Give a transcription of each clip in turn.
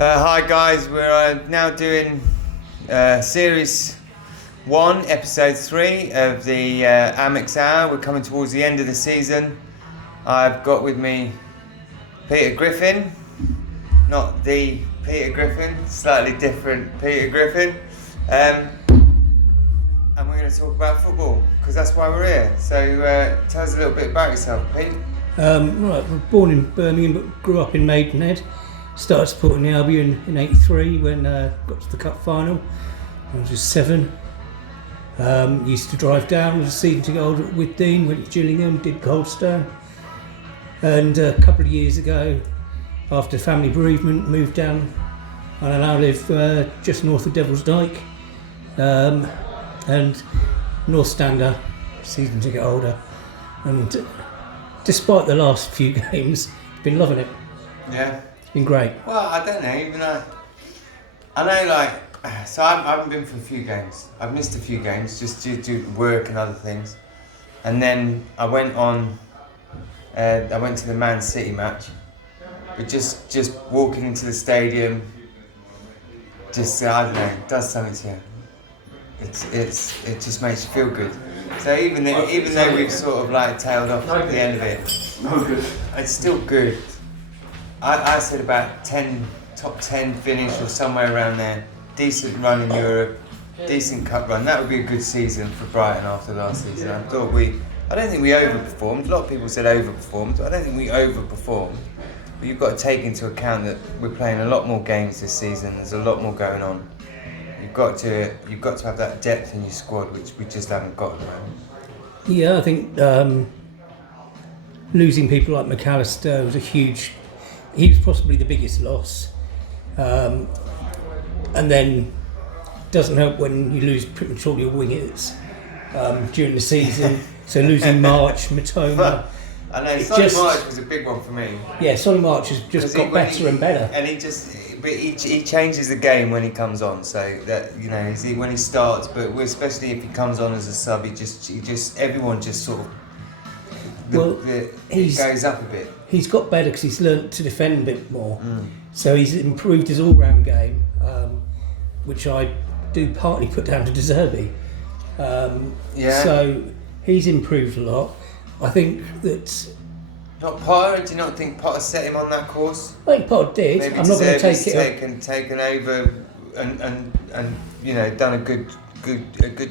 Hi guys, we're now doing Series 1, Episode 3 of the Amex Hour. We're coming towards the end of the season. I've got with me Peter Griffin, not the Peter Griffin, slightly different Peter Griffin. And we're going to talk about football, because that's why we're here. So tell us a little bit about yourself, Pete. Right, I was born in Birmingham but grew up in Maidenhead. Started supporting the Albion in '83 when got to the cup final. I was just 7. Used to drive down, was a season ticket holder at Withdean, went to Gillingham, did Goldstone. And a couple of years ago, after family bereavement, moved down and I now live just north of Devil's Dyke. And North Stander, season ticket holder. And despite the last few games, been loving it. Yeah. It's been great. Well, I don't know, even though I know, so I haven't been for a few games. I've missed a few games just due to work and other things. And then I went to the Man City match. But just walking into the stadium, I don't know, it does something to you. It just makes you feel good. So even though we've sort of like tailed off at the end of it, it's still good. I said about top 10 finish or somewhere around there. Decent run in Europe, decent cup run. That would be a good season for Brighton after last season. I don't think we overperformed. A lot of people said overperformed. I don't think we overperformed. But you've got to take into account that we're playing a lot more games this season. There's a lot more going on. You've got to have that depth in your squad, which we just haven't got at the moment. Yeah, I think losing people like McAllister was a huge. He was possibly the biggest loss, and then doesn't help when you lose prematurely your wingers during the season. So losing March, Matoma. I know Solly March was a big one for me. Yeah, Solly March has just got better and better. And he changes the game when he comes on. So that when he starts, but especially if he comes on as a sub, everyone just sort of he goes up a bit. He's got better because he's learnt to defend a bit more. So he's improved his all-round game, which I do partly put down to De Zerbi. So he's improved a lot. I think that. Not Potter? Do you not think Potter set him on that course? I think Potter did. Maybe I'm not going to take it. Taken over and done a good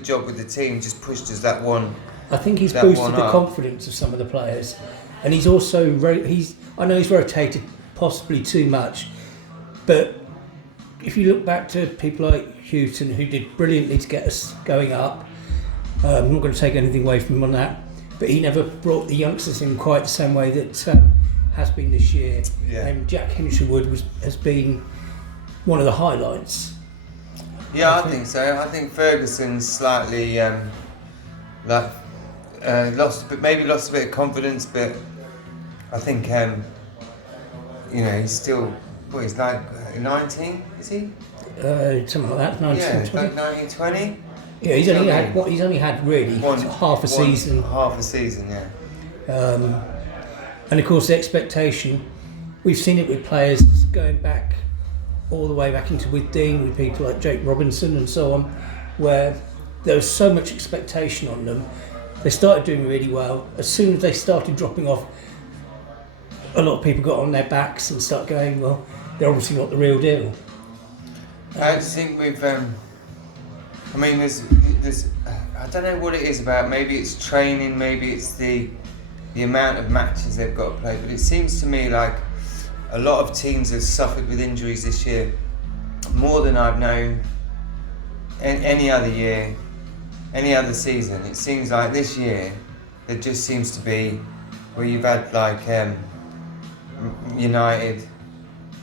job with the team. Just pushed us that one. I think he's boosted the confidence of some of the players, and he's also I know he's rotated possibly too much, but if you look back to people like Houghton, who did brilliantly to get us going up, I'm not going to take anything away from him on that. But he never brought the youngsters in quite the same way that has been this year. Yeah. And Jack Hinshelwood has been one of the highlights. Yeah, I think so. I think Ferguson's slightly lost a bit of confidence, but I think he's still he's like 19, is he? Something like that, 19, yeah, 20. Like 19, 20. Yeah, he's only had really half a season. Half a season, yeah. And of course the expectation, we've seen it with players going back all the way back into Withdean with people like Jake Robinson and so on, where there was so much expectation on them. They started doing really well. As soon as they started dropping off, a lot of people got on their backs and started going, well, they're obviously not the real deal. I just think we've there's I don't know what it is about. Maybe it's training, maybe it's the amount of matches they've got to play. But it seems to me like a lot of teams have suffered with injuries this year, more than I've known any other year, any other season. It seems like this year there just seems to be where you've had like United,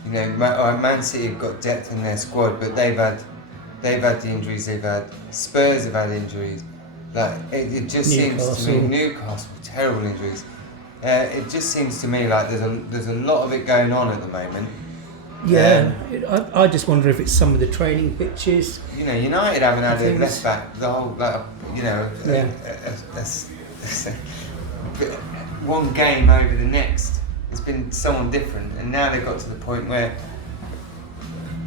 Man City have got depth in their squad, but they've had the injuries they've had. Spurs have had injuries. Like it just seems to me, Newcastle, terrible injuries. It just seems to me like there's a lot of it going on at the moment. Yeah, I just wonder if it's some of the training pitches. United haven't had a left back the whole one game over the next. It's been someone different, and now they've got to the point where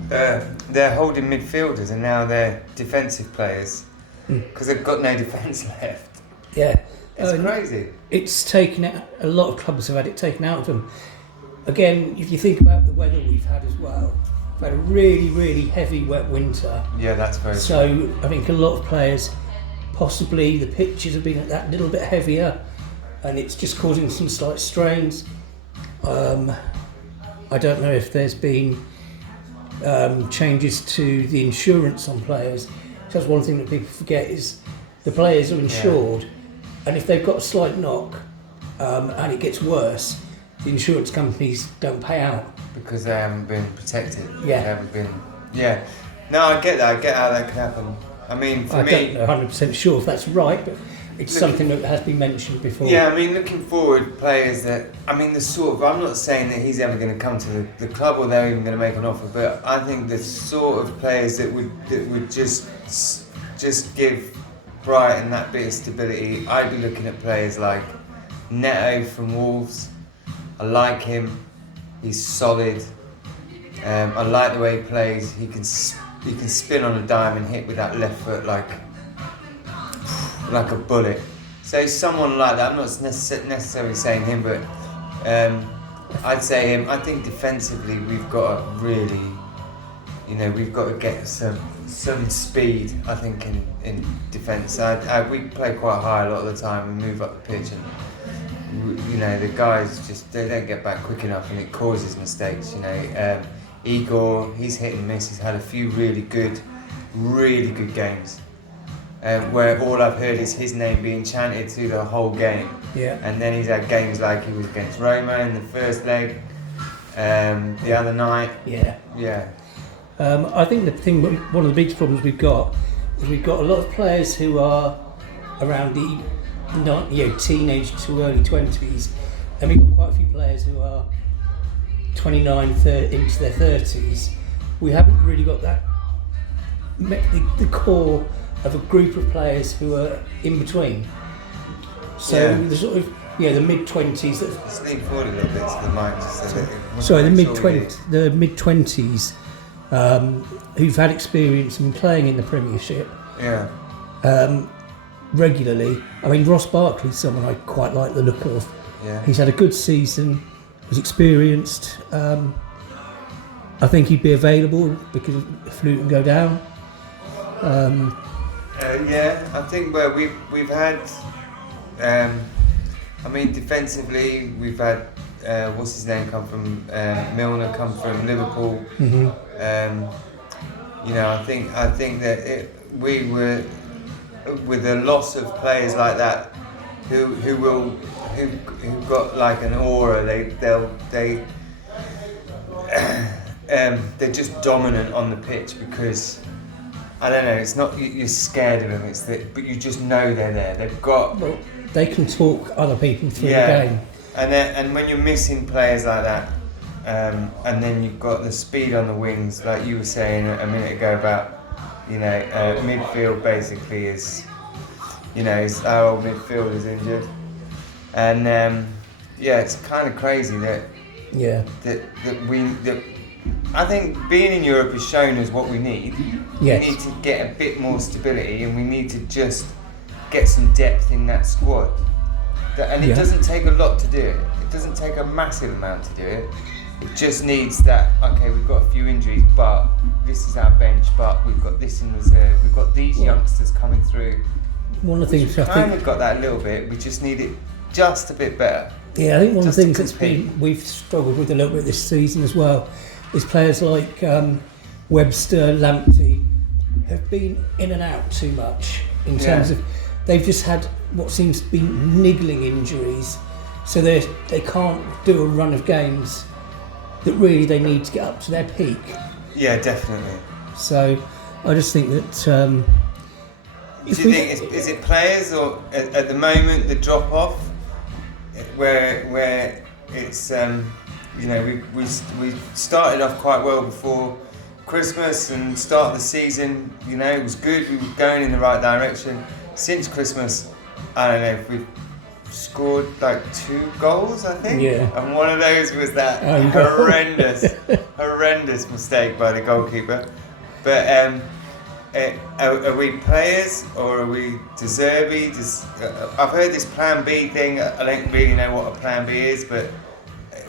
they're holding midfielders and now they're defensive players because they've got no defence left. Yeah. It's crazy. It's taken out, a lot of clubs have had it taken out of them. Again, if you think about the weather we've had as well, we've had a really, really heavy wet winter. Yeah, that's very true. So I think a lot of players, possibly the pitches have been that little bit heavier and it's just causing some slight strains. I don't know if there's been changes to the insurance on players. That's one thing that people forget is the players are insured, and if they've got a slight knock and it gets worse, the insurance companies don't pay out because they haven't been protected. Yeah. They haven't been. Yeah. No, I get that. I get how that can happen. I mean, for me, I don't know 100% sure if that's right, but it's something that has been mentioned before. Yeah, I mean, looking forward, players that, I mean, the sort of, I'm not saying that he's ever going to come to the club or they're even going to make an offer, but I think the sort of players that would just give Brighton that bit of stability, I'd be looking at players like Neto from Wolves. I like him. He's solid. I like the way he plays. He can spin on a dime and hit with that left foot like a bullet. So someone like that, I'm not necessarily saying him, but I'd say him. I think defensively we've got to really, we've got to get some speed, I think, in defence. We play quite high a lot of the time. We move up the pitch and, the guys just, they don't get back quick enough and it causes mistakes, Igor, he's hit and miss. He's had a few really good games. Where all I've heard is his name being chanted through the whole game. Yeah. And then he's had games like he was against Roma in the first leg, the other night. Yeah. Yeah. I think one of the biggest problems we've got is we've got a lot of players who are around the teenage to early 20s, and we've got quite a few players who are 29, 30, into their 30s. We haven't really got that the core of a group of players who are in between. So the sort of the mid-20s. Just lean forward a little bit to the mic. Just a bit. Sorry, the mid-20s who've had experience in playing in the Premiership. Yeah. Regularly. I mean, Ross Barkley's someone I quite like the look of. Yeah. He's had a good season. He's experienced. I think he'd be available because if Luton go down. I think we've had. Defensively, we've had what's his name come from Milner, come from Liverpool. Mm-hmm. I think that we were with the loss of players like that who got like an aura. They're just dominant on the pitch because. I don't know. It's not you're scared of them. It's that, but you just know they're there. They've got. Well, they can talk other people through the game. And when you're missing players like that, and then you've got the speed on the wings, like you were saying a minute ago about, midfield basically is, our old midfield is injured, and it's kind of crazy that. Yeah. That I think being in Europe has shown us what we need. Yes. We need to get a bit more stability and we need to just get some depth in that squad. And it doesn't take a lot to do it. It doesn't take a massive amount to do it. It just needs that, okay, we've got a few injuries, but this is our bench, but we've got this in reserve. We've got these youngsters coming through. One of the things we've kind of got that a little bit. We just need it just a bit better. Yeah, I think one of the things we've struggled with a little bit this season as well is players like Webster, Lamptey have been in and out too much in terms of they've just had what seems to be niggling injuries, so they can't do a run of games that really they need to get up to their peak. Yeah, definitely. So I just think that do you think is it players or at the moment the drop off where it's we started off quite well before Christmas and start of the season, it was good, we were going in the right direction. Since Christmas, I don't know if we've scored like 2 goals, I think. Yeah. And one of those was that horrendous horrendous mistake by the goalkeeper. But are we players or are we De Zerbi? I've heard this Plan B thing. I don't really know what a Plan B is, but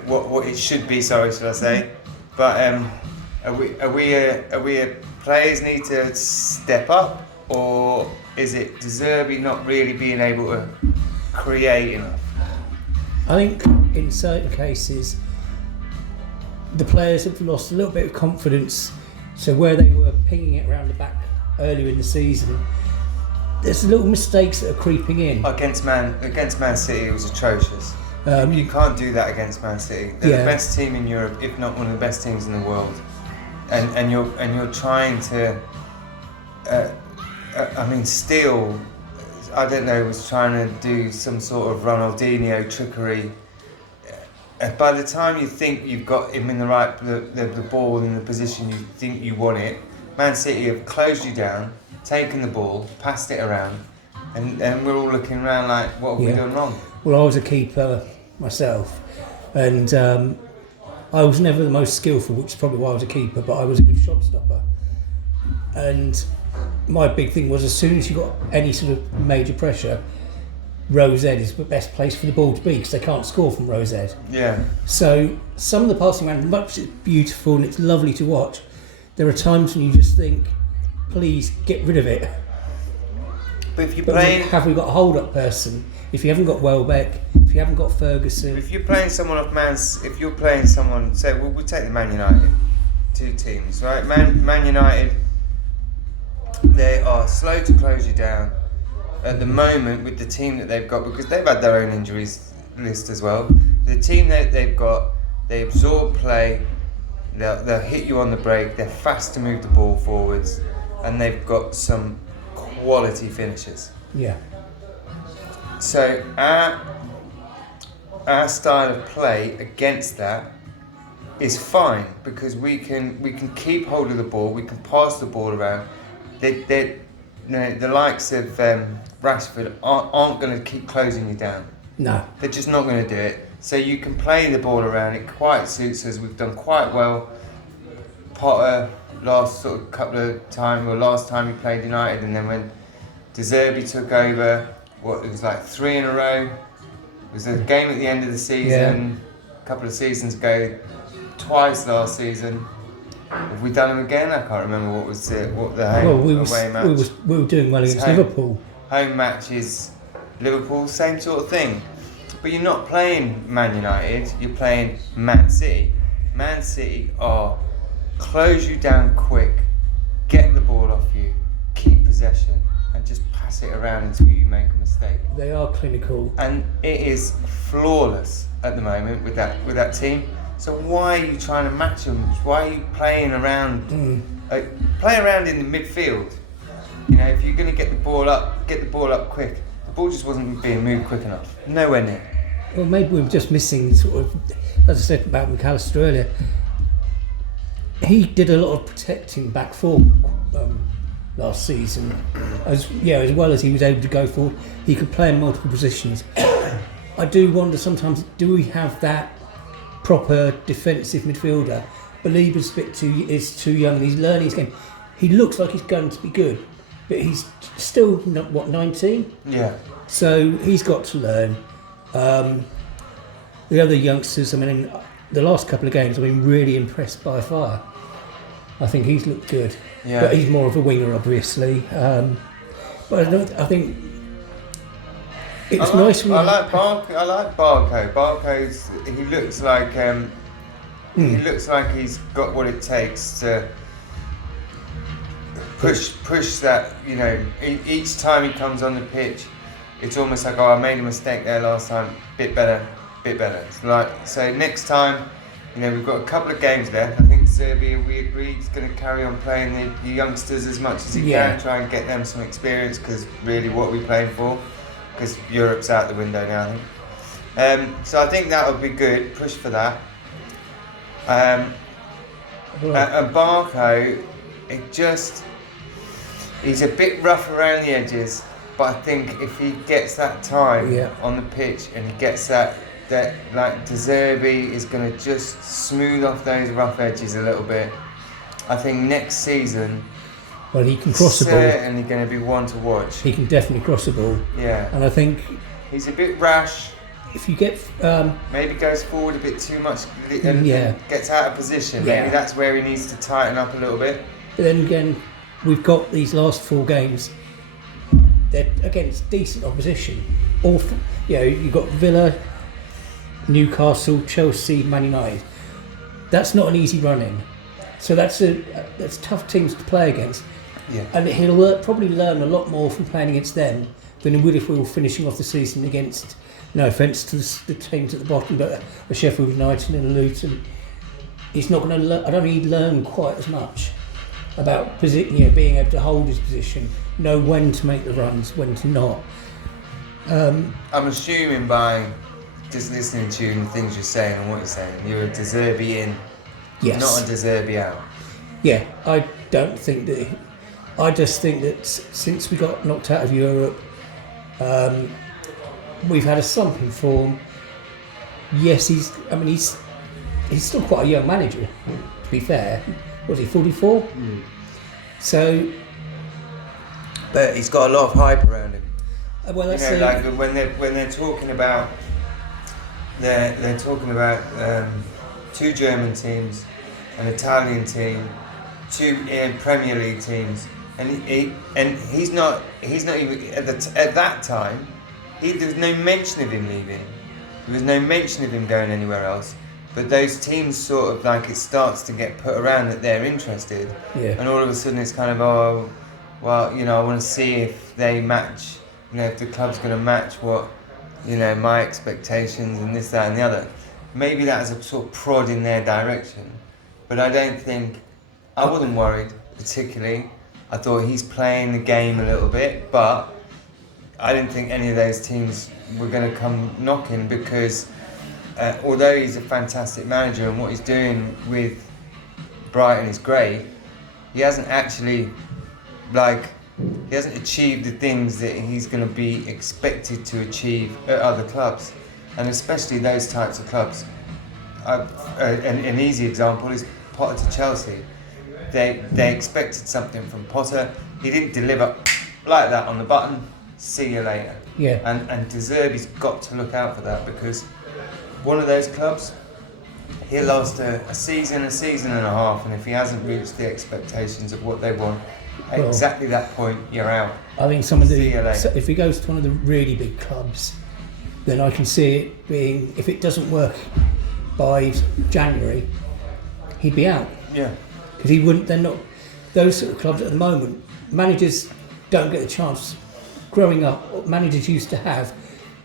what it should be. Sorry, should I say? But are we players need to step up, or is it De Zerbi not really being able to create enough? I think in certain cases the players have lost a little bit of confidence. So where they were pinging it around the back earlier in the season, there's little mistakes that are creeping in. Against Man City, it was atrocious. You can't do that against Man City. They're the best team in Europe, if not one of the best teams in the world. And you're trying to. Steele, I don't know, was trying to do some sort of Ronaldinho trickery. By the time you think you've got him in the ball in the position you think you want it, Man City have closed you down, taken the ball, passed it around, and we're all looking around like, what have we done wrong? Well, I was a keeper myself, and I was never the most skillful, which is probably why I was a keeper, but I was a good shot stopper. And my big thing was, as soon as you got any sort of major pressure, Rose Ed is the best place for the ball to be, because they can't score from Rose Ed. Yeah. So some of the passing around, much it's beautiful and it's lovely to watch, there are times when you just think, please get rid of it. But if you're But playing, have we got a hold-up person? If you haven't got Welbeck, if you haven't got Ferguson, if you're playing someone if you're playing someone, say we'll take the Man United, two teams, right? Man United, they are slow to close you down at the moment with the team that they've got, because they've had their own injuries list as well. The team that they've got, they absorb play, they'll hit you on the break, they're fast to move the ball forwards, and they've got some quality finishes. yeah. So our style of play against that is fine, because we can keep hold of the ball, we can pass the ball around. The likes of Rashford aren't going to keep closing you down. No. They're just not going to do it. So you can play the ball around. It quite suits us. We've done quite well. Potter last time he played United, and then when De Zerbi took over, it was like 3 in a row. It was a game at the end of the season, a couple of seasons ago, twice last season. Have we done them again? I can't remember what the away match. We were doing well against Liverpool. Home match is Liverpool, same sort of thing. But you're not playing Man United, you're playing Man City. Man City are close you down quick, get the ball off you, keep possession, and just pass it around until you make a mistake. They are clinical. And it is flawless at the moment with that team. So why are you trying to match them? Why are you playing around? Play around in the midfield. You know, if you're going to get the ball up quick. The ball just wasn't being moved quick enough. Nowhere near. Well, maybe we were just missing sort of, as I said about McAllister earlier, he did a lot of protecting back four last season. As well as he was able to go forward, he could play in multiple positions. I do wonder sometimes, do we have that proper defensive midfielder? Belieber's is too young and he's learning his game. He looks like he's going to be good, but he's still 19? Yeah. So he's got to learn. The other youngsters, I mean, in the last couple of games, I've been really impressed by Fire. I think he's looked good. Yeah. But he's more of a winger, obviously. But I think it's nice. I like Barco. Barco's, he looks like he looks like he's got what it takes to push that. You know, each time he comes on the pitch, it's almost like, I made a mistake there last time. Bit better. It's like, so next time, you know, we've got a couple of games left. I think Serbia, we agreed, is going to carry on playing the youngsters as much as he can, try and get them some experience, because really, what are we playing for? Because Europe's out the window now, I think. So I think that would be good. Push for that. And Barco, he's a bit rough around the edges, but I think if he gets that time on the pitch and he gets that that like De Zerbi is going to just smooth off those rough edges a little bit. I think next season, well, he can cross the ball. Certainly going to be one to watch. He can definitely cross the ball. Yeah. And I think he's a bit rash. If you get maybe goes forward a bit too much and gets out of position. Yeah. Maybe that's where he needs to tighten up a little bit. But then again, we've got these last 4 games. They're against decent opposition. You've got Villa, Newcastle, Chelsea, Man United. That's not an easy run in. So that's tough teams to play against. Yeah. And he'll probably learn a lot more from playing against them than he would if we were finishing off the season against, no offence to the teams at the bottom, but a Sheffield United and a Luton. He's not going to. I don't think he'd learn quite as much about being able to hold his position, know when to make the runs, when to not. I'm assuming by just listening to you and the things you're saying and what you're saying, you're a De Zerbi in, yes, not a De Zerbi out. Yeah, I don't think that. I just think that since we got knocked out of Europe, we've had a slump in form. Yes, he's still quite a young manager, to be fair. Was he 44? Mm. So, but he's got a lot of hype around him. Well, that's like when they're talking about they're talking about 2 German teams, an Italian team, 2 Premier League teams, and he's not even at that time. There was no mention of him leaving. There was no mention of him going anywhere else. But those teams sort of like it starts to get put around that they're interested, and all of a sudden it's kind of I want to see if they match. If the club's going to match what my expectations and this, that, and the other. Maybe that's a sort of prod in their direction. But I wasn't worried particularly. I thought he's playing the game a little bit, but I didn't think any of those teams were going to come knocking because although he's a fantastic manager and what he's doing with Brighton is great, he hasn't achieved the things that he's going to be expected to achieve at other clubs, and especially those types of clubs. An easy example is Potter to Chelsea. They expected something from Potter. He didn't deliver like that on the button. See you later. Yeah. And De Zerbi's got to look out for that because one of those clubs, he'll last a season and a half, and if he hasn't reached the expectations of what they want, at exactly that point, you're out. I think if he goes to one of the really big clubs, then I can see it being, if it doesn't work by January, he'd be out. Yeah. Because he wouldn't, they're not, those sort of clubs at the moment, managers don't get the chance. Growing up, managers used to have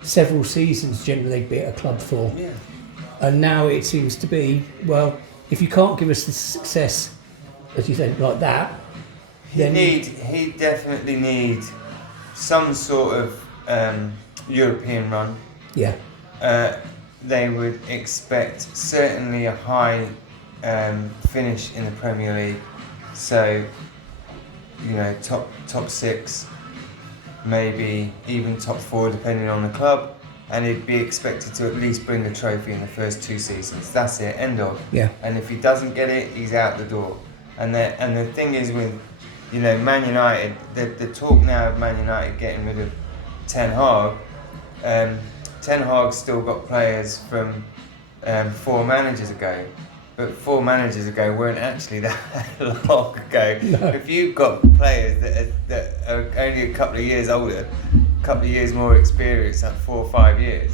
several seasons generally they'd be at a club for. Yeah. And now it seems to be, well, if you can't give us the success, as you said, like that, he definitely need some sort of European run. Yeah. They would expect certainly a high finish in the Premier League. So, top 6, maybe even top 4 depending on the club. And he'd be expected to at least bring the trophy in the first 2 seasons. That's it, end of. Yeah. And if he doesn't get it, he's out the door. And the thing is with, Man United, the talk now of Man United getting rid of Ten Hag. Ten Hag's still got players from 4 managers ago. But 4 managers ago weren't actually that long ago. No. If you've got players that are only a couple of years older, a couple of years more experience, like 4 or 5 years,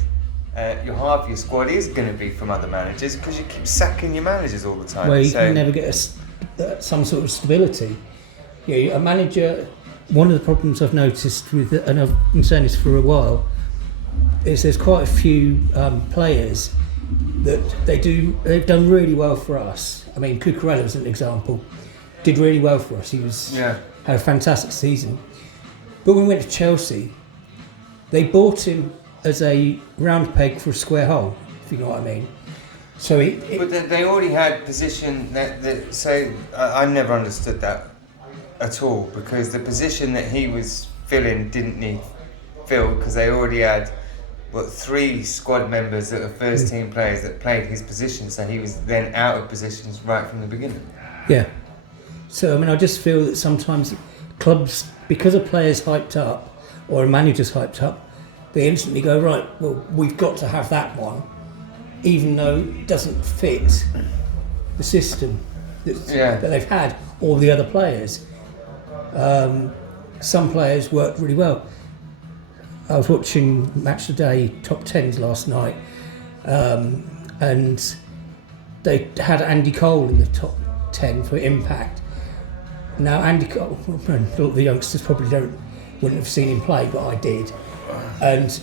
half your squad is going to be from other managers because you keep sacking your managers all the time. Well, you can never get some sort of stability. A manager, one of the problems I've noticed with, and I've been saying this for a while, is there's quite a few players that they've done really well for us. I mean, Cucurella was an example, did really well for us. He had a fantastic season. But when we went to Chelsea, they bought him as a round peg for a square hole, if you know what I mean. So but they already had position so I never understood that at all, because the position that he was filling didn't need filled because they already had 3 squad members that are first team players that played his position, so he was then out of positions right from the beginning. Yeah. So, I mean, I just feel that sometimes clubs, because a player's hyped up or a manager's hyped up, they instantly go, right, well, we've got to have that one, even though it doesn't fit the system that they've had or the other players. Some players worked really well. I was watching Match of the Day top 10s last night, and they had Andy Cole in the top 10 for Impact. Now, Andy Cole, a lot of the youngsters probably wouldn't have seen him play, but I did. And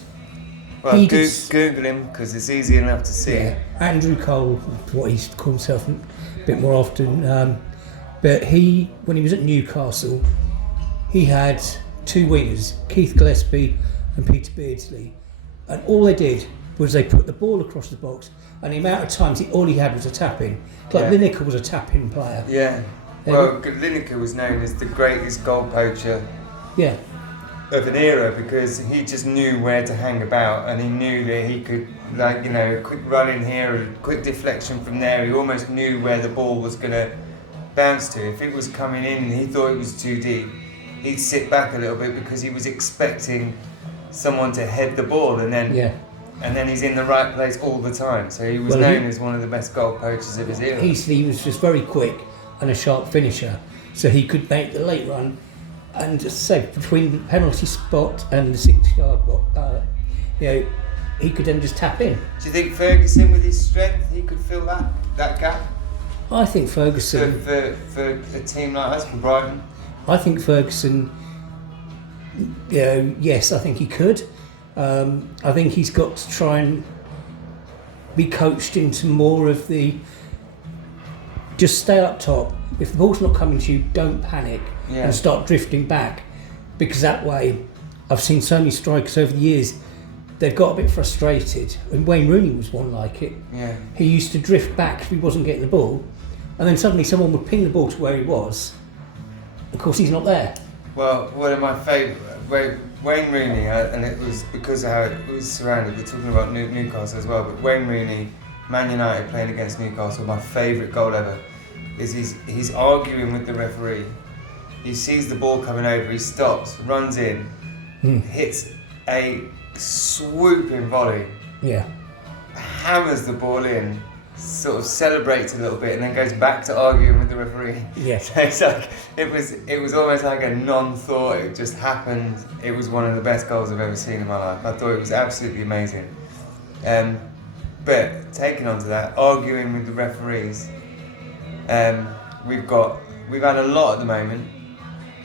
well, Google him because it's easy enough to see. Yeah, Andrew Cole, what he calls himself a bit more often. But when he was at Newcastle, he had 2 wingers, Keith Gillespie and Peter Beardsley, and all they did was they put the ball across the box, and the amount of times all he had was a tap-in. Like Lineker was a tap-in player. Yeah. Well, Lineker was known as the greatest goal poacher of an era because he just knew where to hang about, and he knew that he could, a quick run in here, a quick deflection from there. He almost knew where the ball was going to bounce to. If it was coming in and he thought it was too deep, he'd sit back a little bit because he was expecting someone to head the ball, and then he's in the right place all the time. So he was known as one of the best goal poachers of his era. He was just very quick and a sharp finisher, so he could make the late run, and just say between the penalty spot and the 6-yard box, he could then just tap in. Do you think Ferguson, with his strength, he could fill that gap? I think Ferguson for a team like us, for Brighton. I think Ferguson. Yes, I think he could. I think he's got to try and be coached into more of the just stay up top. If the ball's not coming to you, don't panic and start drifting back, because that way, I've seen so many strikers over the years, they've got a bit frustrated, and Wayne Rooney was one like it. Yeah. He used to drift back if he wasn't getting the ball, and then suddenly someone would ping the ball to where he was. Of course, he's not there. Well, one of my favourite, Wayne Rooney, and it was because of how it was surrounded, we're talking about Newcastle as well, but Wayne Rooney, Man United playing against Newcastle, my favourite goal ever, is he's arguing with the referee. He sees the ball coming over, he stops, runs in, hits a swooping volley, hammers the ball in, sort of celebrates a little bit, and then goes back to arguing with the referee. Yeah. So it's like it was almost like a non-thought. It just happened. It was one of the best goals I've ever seen in my life. I thought it was absolutely amazing. But taking on to that, arguing with the referees, we've had a lot at the moment.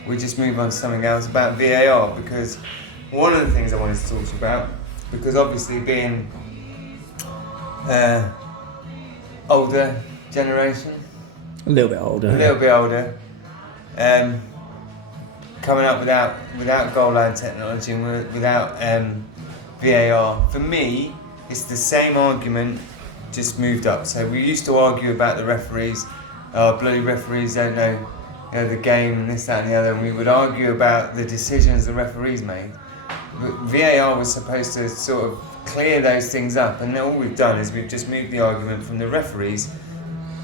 We just move on to something else about VAR, because one of the things I wanted to talk to you about, because obviously being older generation, a little bit older, coming up without goal line technology and without VAR, for me it's the same argument, just moved up. So we used to argue about the referees, bloody referees don't know the game and this, that and the other, and we would argue about the decisions the referees made. But VAR was supposed to sort of clear those things up, and all we've done is we've just moved the argument from the referees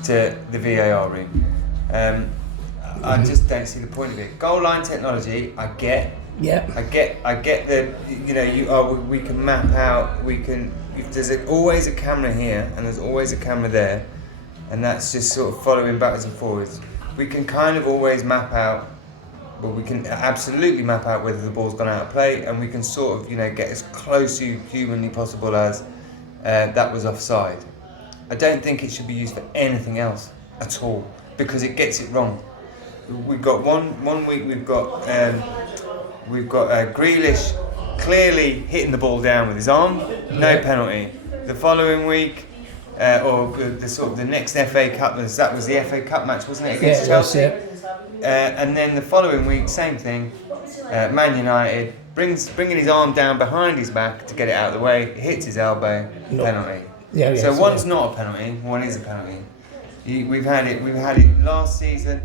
to the VAR room. I just don't see the point of it. Goal line technology, I get. Yeah. I get that. We can map out. If there's always a camera here and there's always a camera there, and that's just sort of following backwards and forwards. We can kind of always map out. Well, we can absolutely map out whether the ball's gone out of play, and we can sort of, get as close to humanly possible as that was offside. I don't think it should be used for anything else at all, because it gets it wrong. We've got one week we've got Grealish clearly hitting the ball down with his arm, no penalty. The following week, or the next FA Cup, that was the FA Cup match, wasn't it, against Chelsea? And then the following week, same thing. Man United bringing his arm down behind his back to get it out of the way, hits his elbow, penalty. So one's not a penalty, one is a penalty. We've had it last season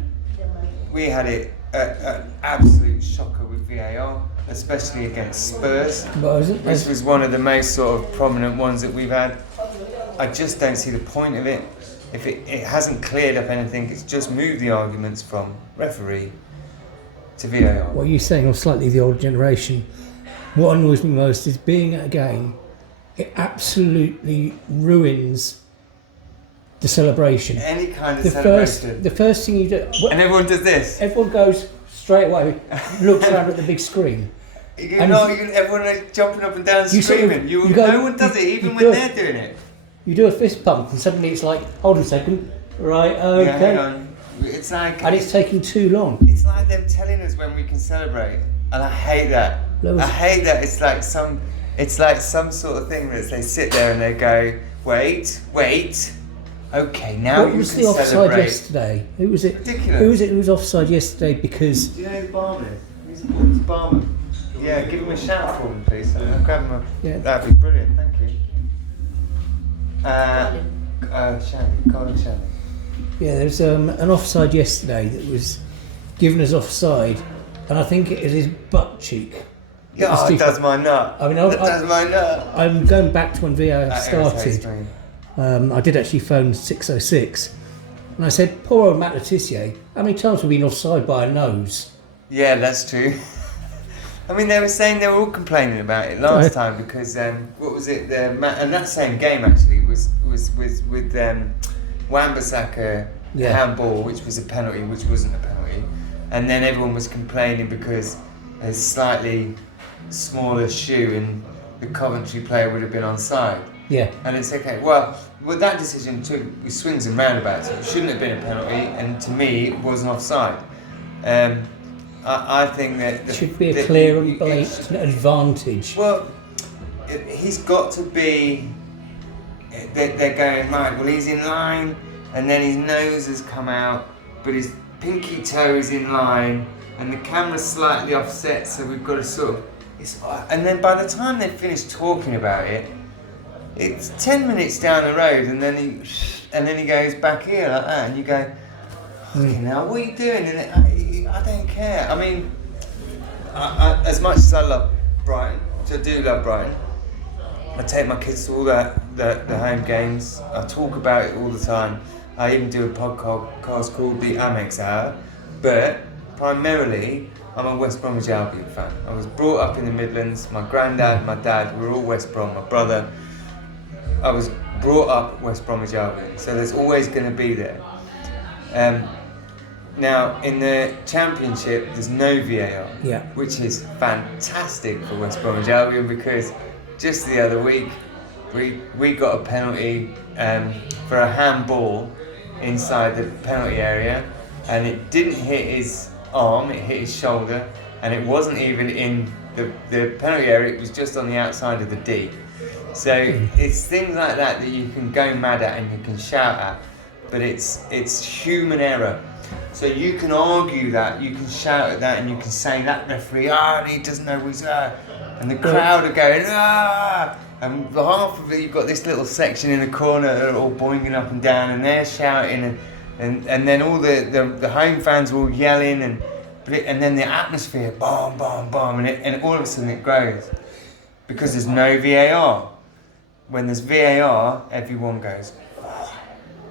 we had an absolute shocker with VAR, especially against Spurs, which was one of the most sort of prominent ones that we've had. I just don't see the point of it. If it hasn't cleared up anything, it's just moved the arguments from referee to VAR. What you're saying, or slightly the old generation, what annoys me most is being at a game, it absolutely ruins the celebration. Any kind of celebration. The first thing you do... And everyone does this. Everyone goes straight away, looks around at the big screen. Everyone is jumping up and down screaming. No one does it, even when they're doing it. You do a fist pump and suddenly it's like, hold on a second, right, okay. Yeah, hang on. It's like... And it's taking too long. It's like them telling us when we can celebrate. And I hate that. I hate that. It's like some sort of thing that they sit there and they go, wait, okay, now you can celebrate. What was the offside yesterday? Who was it? Ridiculous. Who was it who was offside yesterday because... Do you know the barman is? Who's the barman? Yeah, give him a shout for him, please. I'll grab him. Yeah. That'd be brilliant, thank you. Colin Shannon. Yeah, there was an offside yesterday that was given as offside, and I think it is his butt cheek. Yeah, it does my nut. I mean, it does my nut. I'm going back to when VAR started. I did actually phone 606, and I said, poor old Matt Letitia, how many times have we been offside by a nose? Yeah, that's true. I mean, they were saying they were all complaining about it last time because what was it? And that same game actually was with Wan-Bissaka handball, which was a penalty, which wasn't a penalty, and then everyone was complaining because a slightly smaller shoe and the Coventry player would have been onside. Yeah. And it's okay. Well, that decision took swings and roundabouts. It shouldn't have been a penalty, and to me, it wasn't offside. I think that... It should be a clear and blatant advantage. Well, he's got to be... They're going, right, well, he's in line, and then his nose has come out, but his pinky toe is in line, and the camera's slightly offset, so we've got to sort of... And then by the time they finish talking about it, it's 10 minutes down the road, and then he goes back here like that, and you go, fucking hell, what are you doing? And I don't care. I mean, as much as I love Brighton, which I do love Brighton, I take my kids to all the home games. I talk about it all the time. I even do a podcast called The Amex Hour, but primarily I'm a West Bromwich Albion fan. I was brought up in the Midlands. My granddad, my dad were all West Brom. My brother. I was brought up West Bromwich Albion, so there's always going to be there. Now, in the Championship, there's no VAR, which is fantastic for West Bromwich Albion because just the other week, we got a penalty for a handball inside the penalty area, and it didn't hit his arm, it hit his shoulder, and it wasn't even in the penalty area, it was just on the outside of the D. So it's things like that you can go mad at and you can shout at, but it's human error. So you can argue that, you can shout at that, and you can say that referee, he doesn't know who's and the crowd are going, and half of it, you've got this little section in the corner that are all boinging up and down, and they're shouting, and then all the home fans are all yelling, and then the atmosphere, bomb, bomb, bomb, and all of a sudden it grows because there's no VAR. When there's VAR, everyone goes,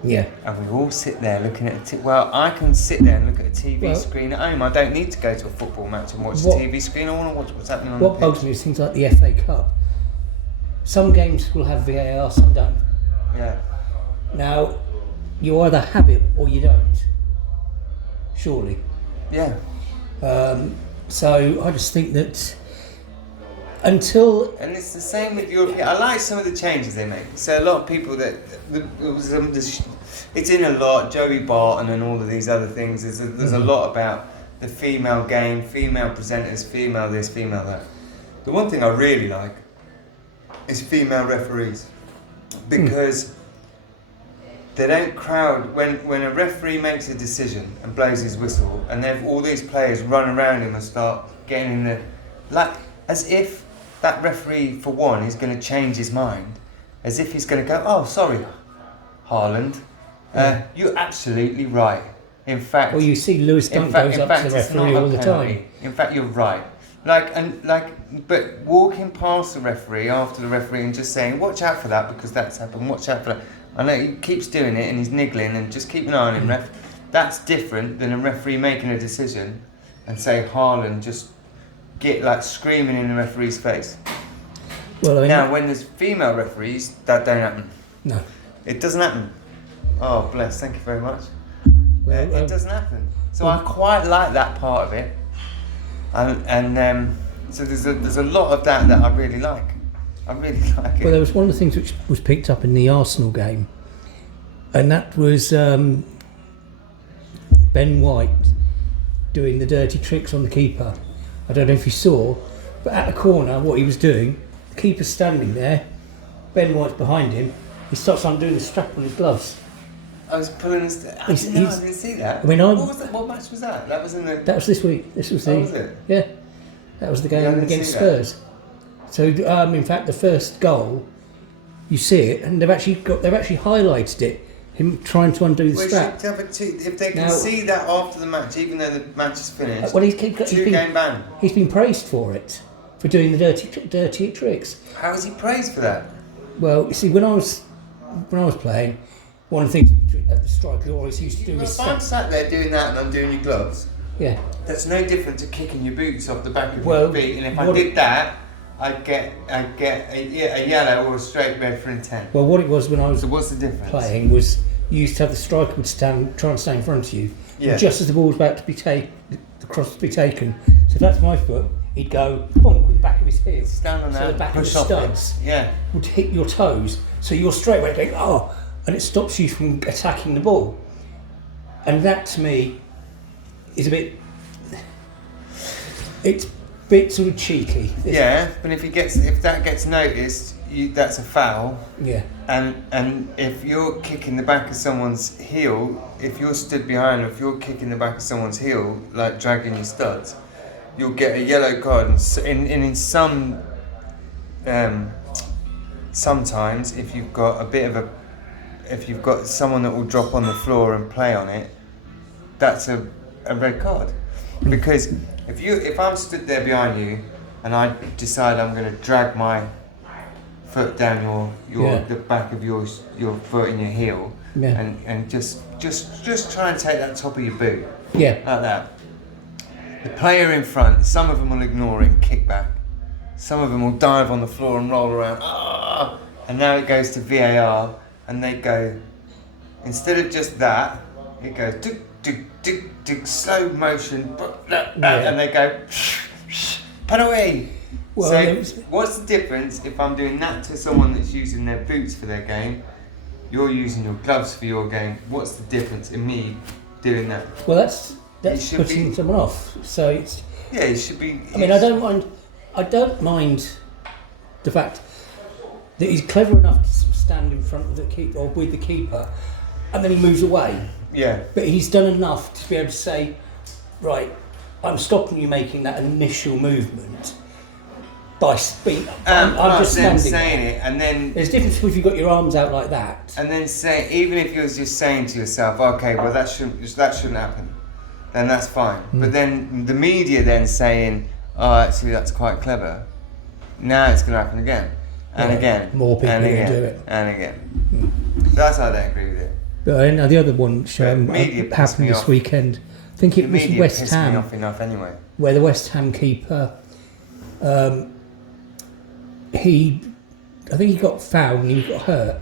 yeah. And we all sit there looking at well, I can sit there and look at a TV screen at home. I don't need to go to a football match and watch the TV screen. I want to watch what's happening on the pitch. What bugs me is things like the FA Cup. Some games will have VAR, some don't. Yeah. Now, you either have it or you don't. Surely. Yeah. So I just think that until... And it's the same with European. I like some of the changes they make. So a lot of people it's in a lot, Joey Barton and all of these other things. There's a lot about the female game, female presenters, female this, female that. The one thing I really like is female referees, because they don't crowd when a referee makes a decision and blows his whistle, and then all these players run around him and start getting in the as if that referee for one is going to change his mind, as if he's going to go, oh sorry, Haaland, you're absolutely right. In fact, Well, you see Lewis Dunk goes up to the it's referee not all a the penalty. time. In fact, you're right. But walking past the referee after the referee and just saying, "Watch out for that because that's happened. Watch out for that." I know he keeps doing it and he's niggling and just keep an eye on him, ref. That's different than a referee making a decision and say Haaland just get like screaming in the referee's face. Well, I mean, Now, when there's female referees, that don't happen. no. It doesn't happen. Oh, bless. Thank you very much. Well, It doesn't happen. So I quite like that part of it, and so there's a lot of that I really like. I really like it. Well, there was one of the things which was picked up in the Arsenal game, and that was Ben White doing the dirty tricks on the keeper. I don't know if you saw, but at the corner, what he was doing, the keeper's standing there, Ben White's behind him, he starts undoing the strap on his gloves. I was pulling. I didn't see that. I mean, what match was that? That was in the. That was this week. This was the. Oh, was it? Yeah, that was the game didn't against see that. Spurs. So, in fact, the first goal, you see it, and they've actually highlighted it. Him trying to undo the strap. If they can see that after the match, even though the match is finished, Well, he's game ban. He's been praised for it, for doing the dirty tricks. How was he praised for that? Well, you see, when I was playing, one of the things at the striker always used to do was If I'm sat there doing that and I'm doing your gloves, yeah. that's no different to kicking your boots off the back of Well, your feet. And if I did that, I'd get a yellow or a straight red for intent. Well, what it was when I was So what's the difference? playing was you used to have the striker would try and stand in front of you, and just as the ball was about to be taken, the cross to be taken. So if that's my foot, he'd go bonk with the back of his heel. Stand on so that. the back of the Push off it. studs Yeah. would hit your toes, so you're straight away going and it stops you from attacking the ball. And that to me is it's a bit sort of cheeky. Yeah, but if that gets noticed, that's a foul. Yeah. And if you're kicking the back of someone's heel, if you're stood behind, or if you're kicking the back of someone's heel, like dragging your studs, you'll get a yellow card. And in some, sometimes if you've got someone that will drop on the floor and play on it, that's a red card. Because if I'm stood there behind you and I decide I'm going to drag my foot down the back of your foot and your heel, and just try and take that top of your boot, like that. The player in front, some of them will ignore it and kick back. Some of them will dive on the floor and roll around. And now it goes to VAR, and they go, instead of just that, it goes slow motion, and they go penalty. Well, So what's the difference if I'm doing that to someone that's using their boots for their game? You're using your gloves for your game. What's the difference in me doing that? Well, that's putting someone off. So it's it should be. I mean, I don't mind the fact that he's clever enough to stand in front of the keeper or with the keeper, and then he moves away. Yeah. But he's done enough to be able to say, right, I'm stopping you making that initial movement by speed. I'm just standing saying there. it, and then There's a difference if you've got your arms out like that. and then say, even if you're just saying to yourself, okay, well that shouldn't happen, then that's fine. But then the media then saying, oh, actually that's quite clever. Now it's going to happen again and again. More people and are going again, to do it. and again. That's how I don't agree with it. But now the other one which media pissed happened me this off. weekend, I think it The was media West pissed me Ham, off enough anyway. where the West Ham keeper, I think he got fouled and he got hurt,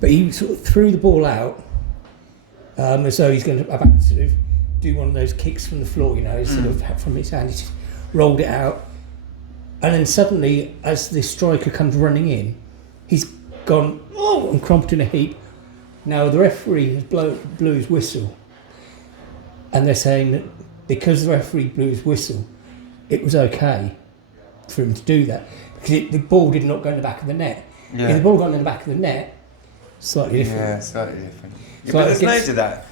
but he sort of threw the ball out as though he's going to about to sort of do one of those kicks from the floor, sort of from his hand. He just rolled it out, and then suddenly, as the striker comes running in, he's gone and crumpled in a heap. Now the referee has blew his whistle, and they're saying that because the referee blew his whistle, it was okay for him to do that because the ball did not go in the back of the net. Yeah. If the ball got in the back of the net, slightly different. Yeah, slightly different. Yeah, It's but like there's it loads of that.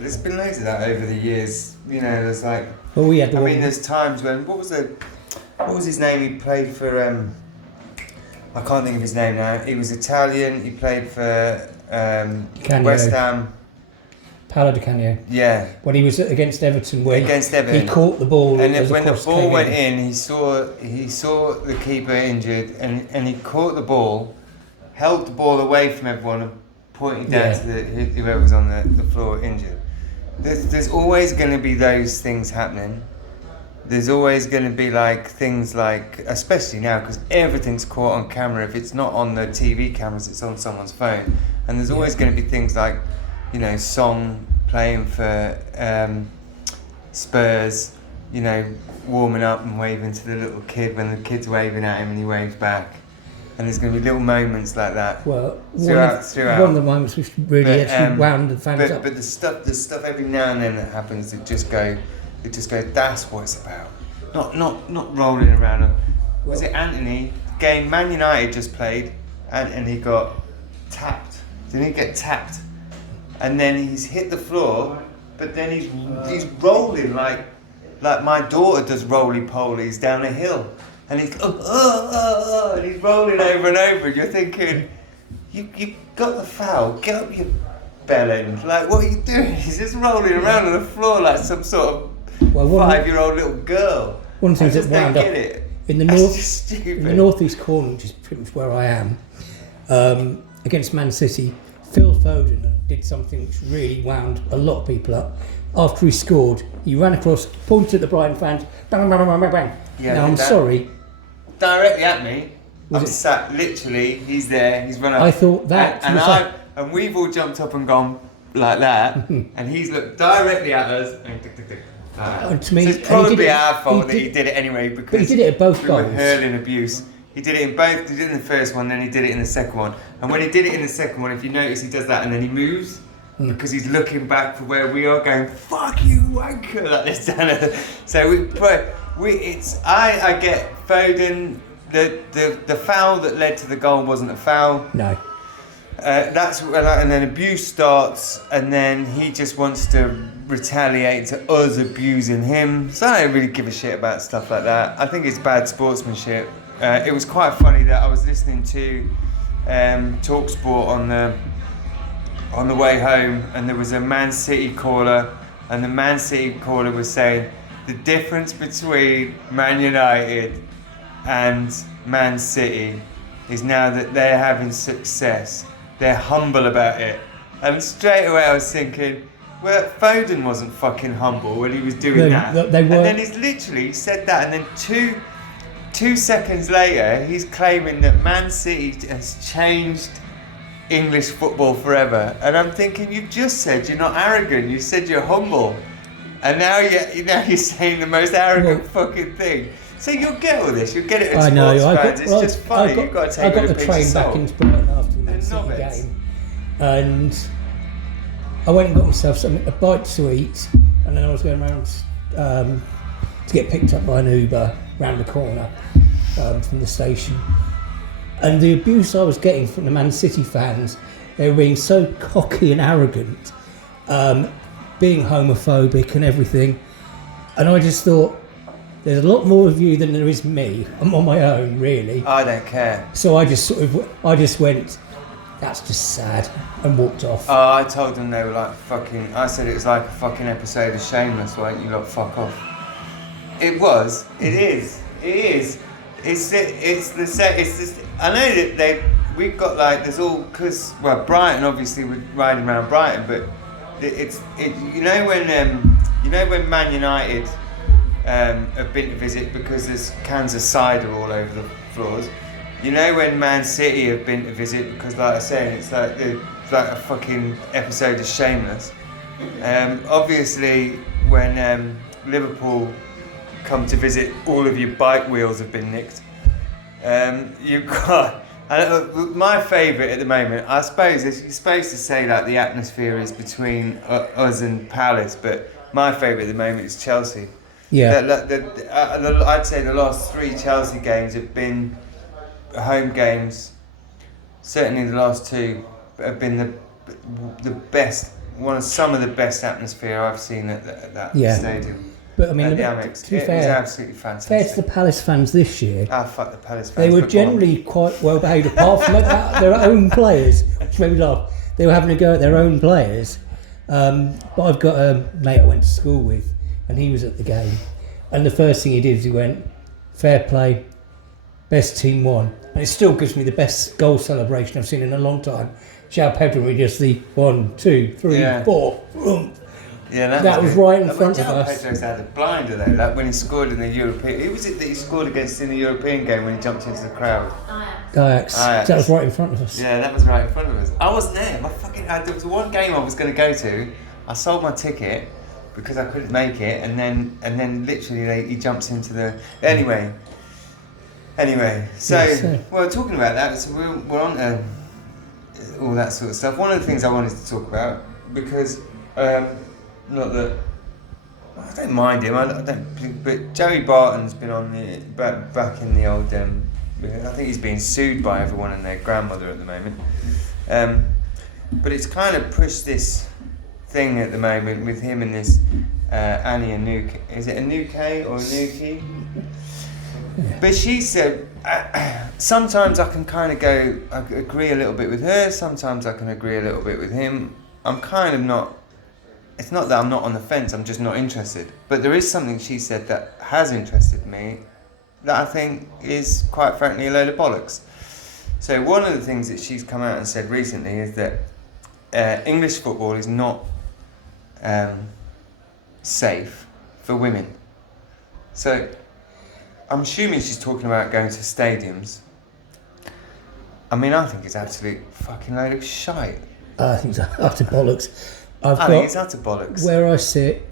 There's been loads of that over the years. There's like. Well, we had the I one. mean, there's times when what was his name? He played for. I can't think of his name now. He was Italian. He played for Canio. West Ham. Paolo Di Canio. Yeah. When he was against Everton, when he caught the ball, and when the ball went in, he saw the keeper injured, and he caught the ball, held the ball away from everyone, and pointed down to whoever was on the floor injured. There's always going to be those things happening. There's always going to be like things like, especially now, because everything's caught on camera. If it's not on the TV cameras, it's on someone's phone. And there's always going to be things like, you know, Song playing for Spurs, you know, warming up and waving to the little kid when the kid's waving at him and he waves back. And there's going to be little moments like that. Well, throughout. One of the moments which really actually wound the fans up. But the stuff every now and then that happens, it just goes, that's what it's about. Not rolling around. Was it Anthony? Game Man United just played, and he got tapped. Didn't he get tapped? And then he's hit the floor, but then he's rolling like my daughter does roly-polies down a hill. And he's and he's rolling over and over. And you're thinking, you got the foul. Get up your bell end. Like, what are you doing? He's just rolling around on the floor like some sort of 5-year-old little girl. One of the things that wound up in the northeast corner, which is pretty much where I am, against Man City, Phil Foden did something which really wound a lot of people up. After he scored, he ran across, pointed at the Brighton fans, bang, bang, bang, bang, bang. Yeah, now I'm sorry. Directly at me. I'm sat literally. He's there. He's run up. I thought that. And we've all jumped up and gone like that, and he's looked directly at us. And to me, so it's probably our fault that he did it anyway, because but he did it at both we were goals. hurling abuse. He did it in both. He did it in the first one, then he did it in the second one. And when he did it in the second one, if you notice, he does that and then he moves. Because he's looking back for where we are, going, "Fuck you, wanker!" Like this. So I get Foden. The foul that led to the goal wasn't a foul. No. And then abuse starts, and then he just wants to retaliate to us abusing him. So I don't really give a shit about stuff like that. I think it's bad sportsmanship. It was quite funny that I was listening to TalkSport on the way home, and there was a Man City caller, and the Man City caller was saying the difference between Man United and Man City is now that they're having success, they're humble about it. And straight away I was thinking, well, Foden wasn't fucking humble when he was doing that. They were. And then he's literally said that, and then two seconds later he's claiming that Man City has changed English football forever. And I'm thinking, you've just said you're not arrogant, you said you're humble, and now you're saying the most arrogant fucking thing. So you'll get all this, you'll get it at sports fans. It's just funny. You've got to take it with a pinch of salt. I got the train back into Brighton after the City game, and I went and got myself a bite to eat, and then I was going around to get picked up by an Uber round the corner from the station. And the abuse I was getting from the Man City fans, they were being so cocky and arrogant, being homophobic and everything. And I just thought, there's a lot more of you than there is me. I'm on my own, really. I don't care. So I just went, that's just sad, and walked off. Oh, I told them they were like fucking, I said it was like a fucking episode of Shameless, why don't you lot fuck off? It was, it is. It's this. I know that we've got like, there's all, because, well, Brighton, obviously we're riding around Brighton, but you know when Man United have been to visit, because there's cans of cider all over the floors. You know when Man City have been to visit, because like I said, it's like a fucking episode of Shameless. Obviously when Liverpool come to visit, all of your bike wheels have been nicked. You've got, my favourite at the moment, I suppose, you're supposed to say like the atmosphere is between us and Palace, but my favourite at the moment is Chelsea. Yeah. I'd say the last 3 Chelsea games have been home games. Certainly the last 2 have been the best, some of the best atmosphere I've seen at that stadium. But I mean, to be fair, was absolutely fantastic. Fair to the Palace fans this year. Fuck the Palace fans. They were generally quite well behaved, apart from their own players, which made me laugh. They were having a go at their own players, But I've got a mate I went to school with, and he was at the game. And the first thing he did is he went, fair play, best team won. And it still gives me the best goal celebration I've seen in a long time. João Pedro with just the 1, 2, 3, 4. Boom. Yeah, that was right in front of us. Pedro's had a blinder though, like when he scored in the European. Who was it that he scored against in the European game when he jumped into the crowd? Ajax. That was right in front of us. Yeah, that was right in front of us. I wasn't there. There was one game I was going to go to. I sold my ticket because I couldn't make it, and then literally he jumps into the. Anyway. So well, talking about that, so we're on to all that sort of stuff. One of the things I wanted to talk about because. Not that I don't mind him. I don't. But Joey Barton's been on the back in the old. I think he's being sued by everyone and their grandmother at the moment. But it's kind of pushed this thing at the moment with him and this Annie Anuki. Is it Anuki or Anuki? But she said sometimes I can kind of go. I agree a little bit with her. Sometimes I can agree a little bit with him. I'm kind of not. It's not that I'm not on the fence, I'm just not interested. But there is something she said that has interested me that I think is, quite frankly, a load of bollocks. So one of the things that she's come out and said recently is that English football is not safe for women. So I'm assuming she's talking about going to stadiums. I mean, I think it's absolute fucking load of shite. I think it's utter bollocks. I think it's utter bollocks. Where I sit,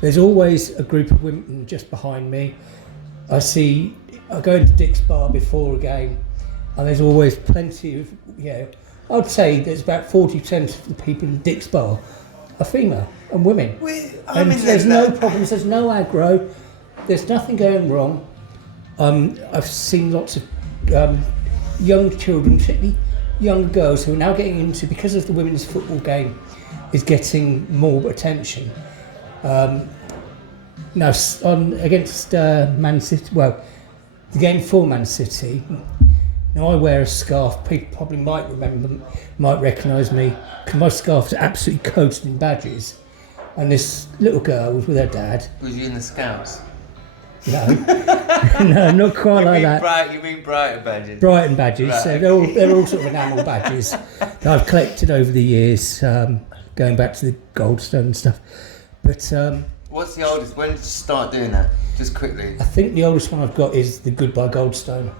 there's always a group of women just behind me. I go into Dick's Bar before a game, and there's always plenty of, I'd say there's about 40% of the people in Dick's Bar are female and women. There's no problems, there's no aggro, there's nothing going wrong. I've seen lots of young children, particularly young girls, who are now getting into, because of the women's football game, is getting more attention. Now, against Man City, well, the game for Man City, now I wear a scarf, people probably might recognise me, because my scarf is absolutely coated in badges, and this little girl was with her dad. Was you in the Scouts? No, no, not quite like that. You mean Brighton badges? Brighton badges, right. So they're all sort of enamel badges that I've collected over the years, going back to the Goldstone and stuff. But what's the oldest? When did you start doing that? Just quickly. I think the oldest one I've got is the Goodbye Goldstone,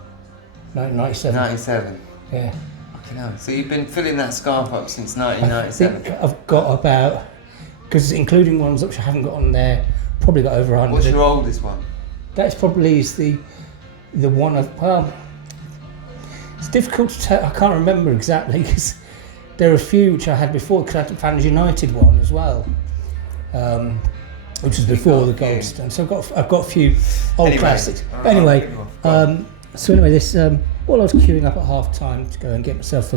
1997. 97. Yeah. Fucking hell. So you've been filling that scarf up since 1997. I think I've got about, because including ones which I haven't got on there, probably got over 100. What's your oldest one? That's probably the one I've. It's difficult to tell. I can't remember exactly because there are a few which I had before. Because I had the Fans United one as well, which was before the Goldstone. So I've got a few old classics. Anyway, this while I was queuing up at half time to go and get myself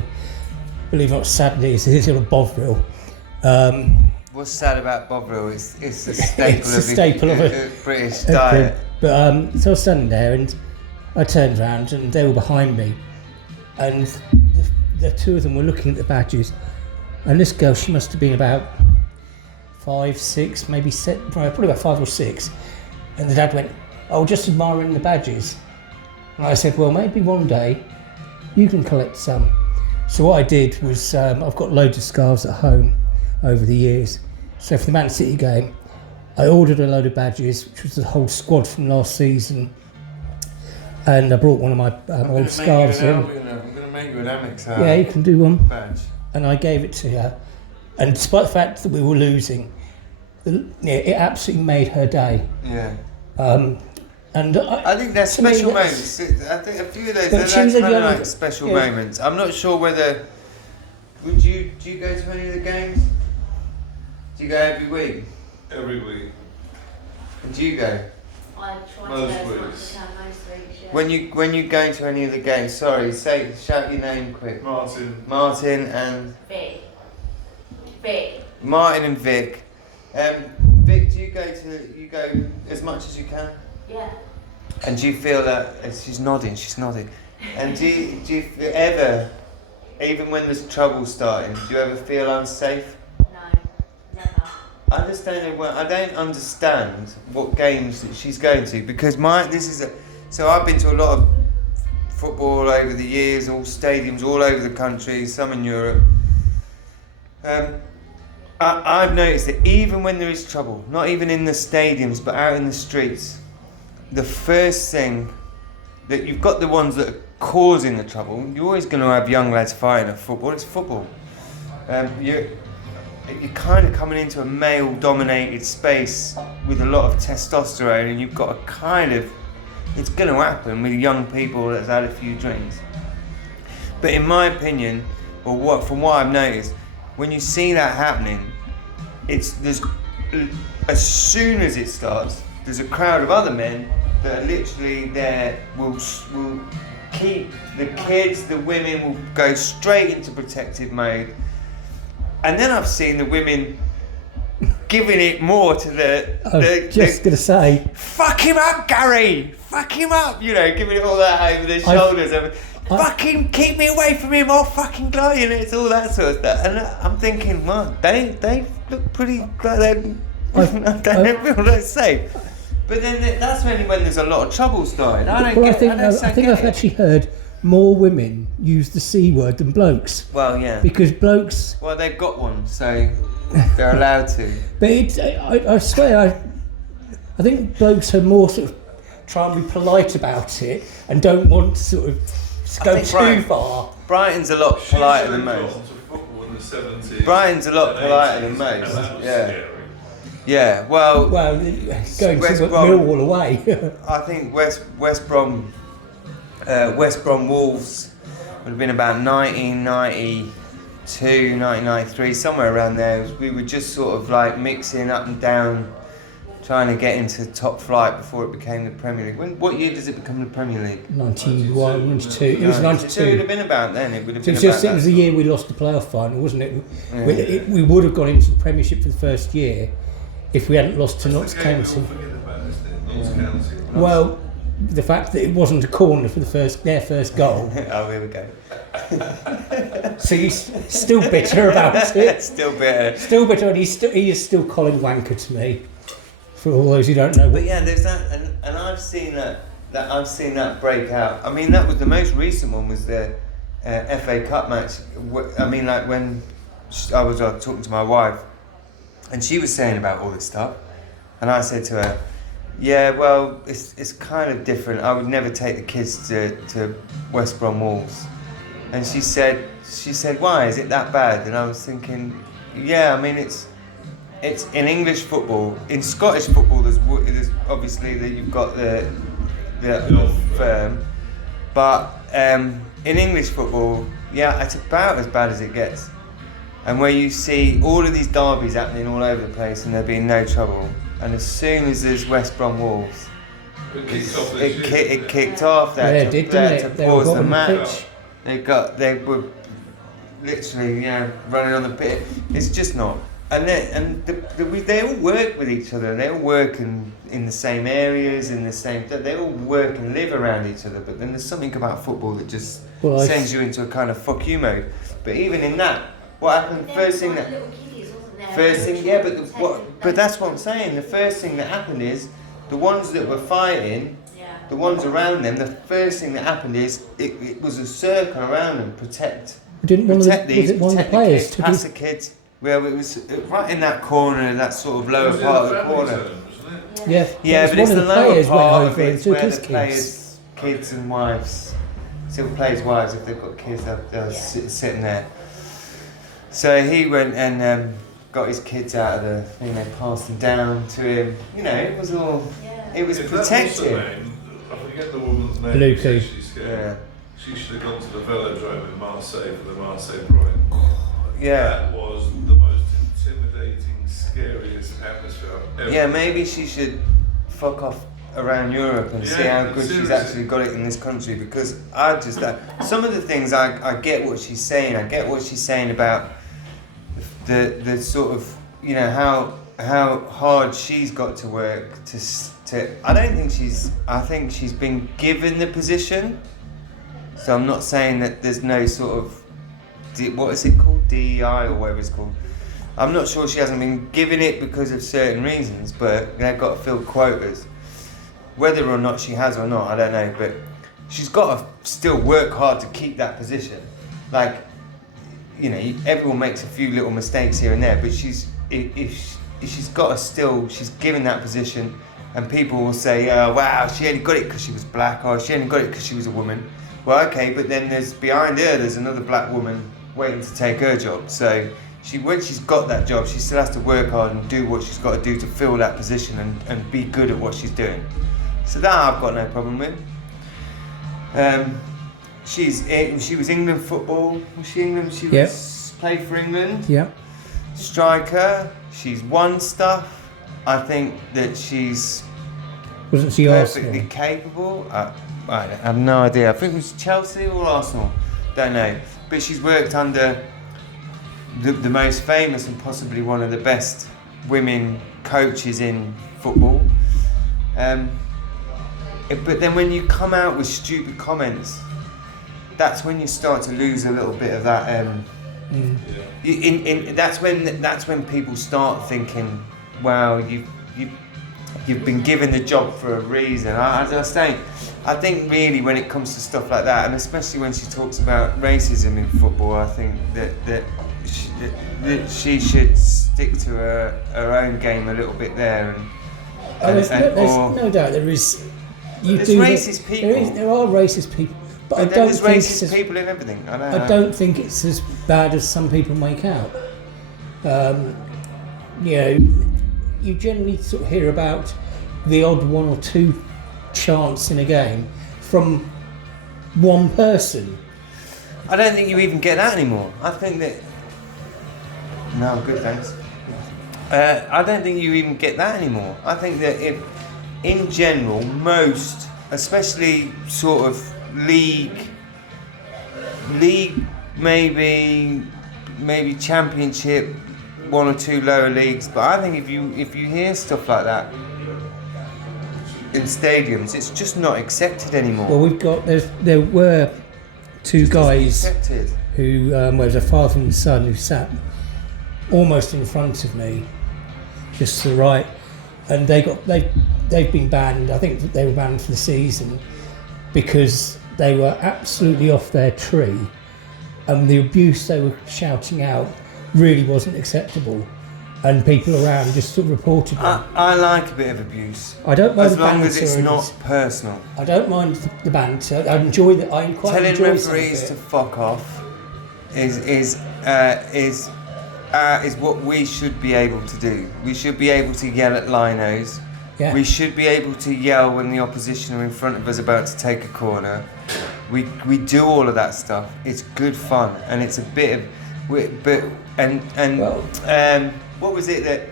believe it or not, sadly, it's a Bovril. What's sad about Bovril is it's a staple of a British diet. But so I was standing there and I turned around and they were behind me, and the two of them were looking at the badges, and this girl, she must have been about 5, 6, maybe 7, probably about 5 or 6, and the dad went, "Oh, just admiring the badges." And I said, "Well, maybe one day you can collect some." So what I did was I've got loads of scarves at home over the years. So for the Man City game, I ordered a load of badges, which was the whole squad from last season, and I brought one of my old scarves in. I'm going to make you an Amex yeah, you can do one. Badge. And I gave it to her, and despite the fact that we were losing, it absolutely made her day. Yeah. And I think they're special moments. I think a few of those are kind of like special moments. I'm not sure whether. Do you go to any of the games? Do you go every week? Every week. And do you go? I try to go as much as I can most weeks, yeah. When you go to any of the games, shout your name quick. Martin and Vic. Martin and Vic. Vic, do you go as much as you can? Yeah. And do you feel that she's nodding? And do you ever, even when there's trouble starting, do you ever feel unsafe? No. I don't understand what games that she's going to, because so I've been to a lot of football over the years, all stadiums all over the country, some in Europe. I've noticed that even when there is trouble, not even in the stadiums but out in the streets, the first thing that you've got, the ones that are causing the trouble, you're always going to have young lads fighting at football. It's football. You're kind of coming into a male-dominated space with a lot of testosterone, and you've got it's going to happen with young people that's had a few drinks. But in my opinion, from what I've noticed, when you see that happening, as soon as it starts, there's a crowd of other men that are literally there, will keep the kids, the women will go straight into protective mode. And then I've seen the women giving it more to gonna say, fuck him up, Gary! Fuck him up! Giving it all that over their shoulders. Fucking keep me away from him, I'll fucking glow, it's all that sort of stuff. And I'm thinking, well, they look pretty like I don't feel that safe. But then that's only when there's a lot of trouble starting. I think I've actually heard more women use the C word than blokes. Well, yeah. Because blokes... Well, they've got one, so they're allowed to. But I swear, I think blokes are more sort of try and be polite about it and don't want to sort of go too far. Brighton's a lot politer than most. Brighton's a lot politer than most. Yeah. Yeah, well, going to Millwall away. I think West Brom Wolves would have been about 1992, 1993, somewhere around there. We were just sort of like mixing up and down, trying to get into top flight before it became the Premier League. What year does it become the Premier League? 91, 92. It was 92. It would have been about then. It was the year we lost the playoff final, wasn't it? Yeah. We would have gone into the Premiership for the first year if we hadn't lost to Notts County. Well, the fact that it wasn't a corner for their first goal. Oh, here we go. So he's still bitter about it. Still bitter, and he is still Colin Wanker to me. For all those who don't know. But yeah, there's that, and I've seen that break out. I mean, that was the most recent one, was the FA Cup match. I mean, like when I was talking to my wife, and she was saying about all this stuff, and I said to her, yeah, well, it's kind of different. I would never take the kids to West Brom Wolves. And she said, why, is it that bad? And I was thinking, yeah, I mean, it's in English football. In Scottish football, there's obviously that you've got the firm, but in English football, yeah, it's about as bad as it gets. And where you see all of these derbies happening all over the place and there being no trouble, and as soon as there's West Brom Wolves, it kicked off. They had to pause the match. They were literally running on the pit. It's just not. And they all work with each other. They all work in the same areas, they all work and live around each other. But then there's something about football that just sends you into a kind of fuck you mode. But even in that, what happened? But that's what I'm saying. The first thing that happened is the ones that were fighting, the ones around them. The first thing that happened is it was a circle around them, protect one of the players to pass the kids. Well, it was right in that corner, that sort of lower part of the corner. Yeah, but it's the lower part of it where the players' kids and wives, still players' wives, if they've got kids, they're sitting there. So he went and got his kids out of the thing, they passed them down to him. It was all, it was protective. I forget the woman's name. Lucy. She should have gone to the velodrome in Marseille for the Marseille Brighton. Yeah. That was the most intimidating, scariest atmosphere I've ever. Yeah, maybe she should fuck off around Europe and see how good she's actually got it in this country, because some of the things I get what she's saying. I get what she's saying about the sort of how hard she's got to work to I think she's been given the position. So I'm not saying that there's no sort of what is it called, DEI or whatever it's called. I'm not sure she hasn't been given it because of certain reasons, but they've got to fill quotas. Whether or not she has or not, I don't know, but she's got to still work hard to keep that position. Like, you know, everyone makes a few little mistakes here and there, but she's given that position, and people will say, oh, wow, she only got it because she was black, or she only got it because she was a woman. Well, okay, but then there's another black woman waiting to take her job. So when she's got that job, she still has to work hard and do what she's got to do to fill that position and be good at what she's doing. So that I've got no problem with. She was England football. Was she England? She was played for England. Yeah. Striker. She's won stuff. I think that she's Wasn't she perfectly Arsenal? capable. I have no idea. I think it was Chelsea or Arsenal. Don't know. But she's worked under the most famous and possibly one of the best women coaches in football. But then when you come out with stupid comments, that's when you start to lose a little bit of that. That's when people start thinking, "Wow, you've been given the job for a reason." I think really when it comes to stuff like that, and especially when she talks about racism in football, I think that she should stick to her own game a little bit there. There's no doubt there is. There's racist people. There are racist people, but I don't there's think racist people in everything. I don't think it's as bad as some people make out. You know, you generally sort of hear about the odd one or two chants in a game from one person. I don't think you even get that anymore. I think that... No, I'm good, thanks. I don't think you even get that anymore. I think that in general, most, especially sort of league, maybe championship, one or two lower leagues, but I think if you hear stuff like that in stadiums, it's just not accepted anymore. Well, there were two guys who was a father and son who sat almost in front of me, just to the right, and they've been banned. I think they were banned for the season because they were absolutely off their tree, and the abuse they were shouting out really wasn't acceptable, and people around just sort of reported it. I like a bit of abuse. I don't mind as long as it's banter, not personal. I don't mind the banter. I enjoy that. I quite Telling enjoy referees to fuck off is what we should be able to do. We should be able to yell at linos. Yeah. We should be able to yell when the opposition are in front of us about to take a corner. We do all of that stuff. It's good fun, and it's a bit of, what was it that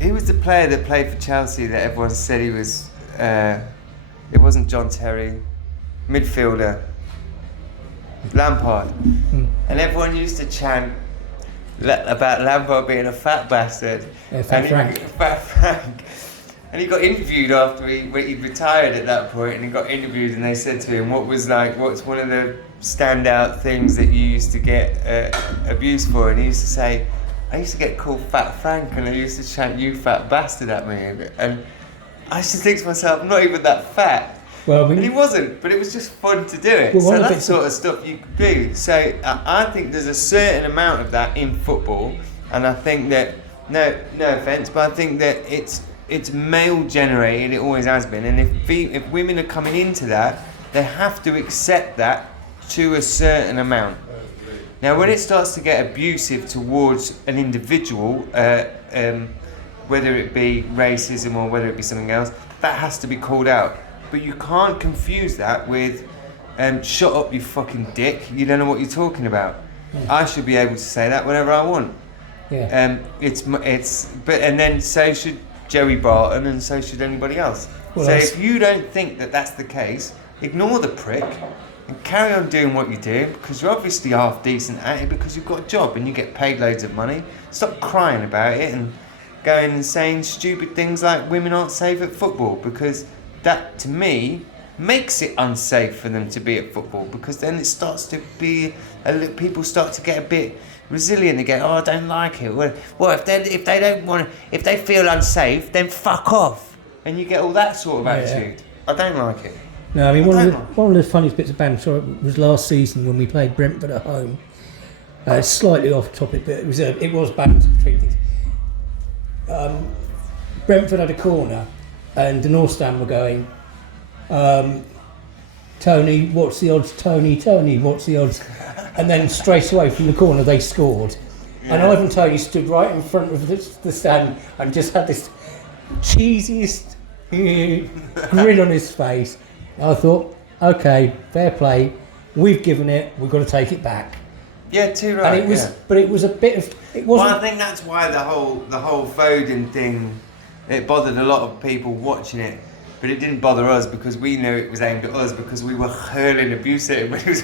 who was the player that played for Chelsea that everyone said he was? It wasn't John Terry, midfielder, Lampard, and everyone used to chant about Lampard being a fat bastard. Yeah, Fat Frank. And he got interviewed after he'd retired at that point, and he got interviewed, and they said to him, what's one of the standout things that you used to get abuse for? And he used to say, I used to get called Fat Frank, and I used to chant, you fat bastard, at me. And I used to think to myself, I'm not even that fat. Well, and he wasn't, but it was just fun to do it. Well, so that sort of stuff you could do. So I think there's a certain amount of that in football, and I think that, no offence, but I think that it's male generated, it always has been, and if women are coming into that, they have to accept that to a certain amount. Now when it starts to get abusive towards an individual, whether it be racism or whether it be something else, that has to be called out. But you can't confuse that with shut up you fucking dick, you don't know what you're talking about. I should be able to say that whenever I want. Yeah. And then so should Joey Barton, and so should anybody else. Well, so if you don't think that that's the case, ignore the prick and carry on doing what you're doing, because you're obviously half decent at it because you've got a job and you get paid loads of money. Stop crying about it and going and saying stupid things like women aren't safe at football, because that, to me, makes it unsafe for them to be at football, because then it starts to be people start to get a bit resilient again. Oh, I don't like it. Well, if they don't want, if they feel unsafe, then fuck off, and you get all that sort of attitude. I don't like it. No, I mean one of the funniest bits of banter was last season when we played Brentford at home. Slightly off topic, but it was banter between things. Brentford had a corner, and the North Stand were going, Tony, what's the odds? Tony, what's the odds? And then straight away from the corner they scored. Yeah. And Ivan Tony stood right in front of the stand and just had this cheesiest grin on his face. I thought, okay, fair play. We've given it. We've got to take it back. Yeah, too right. And it was, but it was a bit of. It wasn't. Well, I think that's why the whole Foden thing, it bothered a lot of people watching it, but it didn't bother us because we knew it was aimed at us, because we were hurling abuse at him when he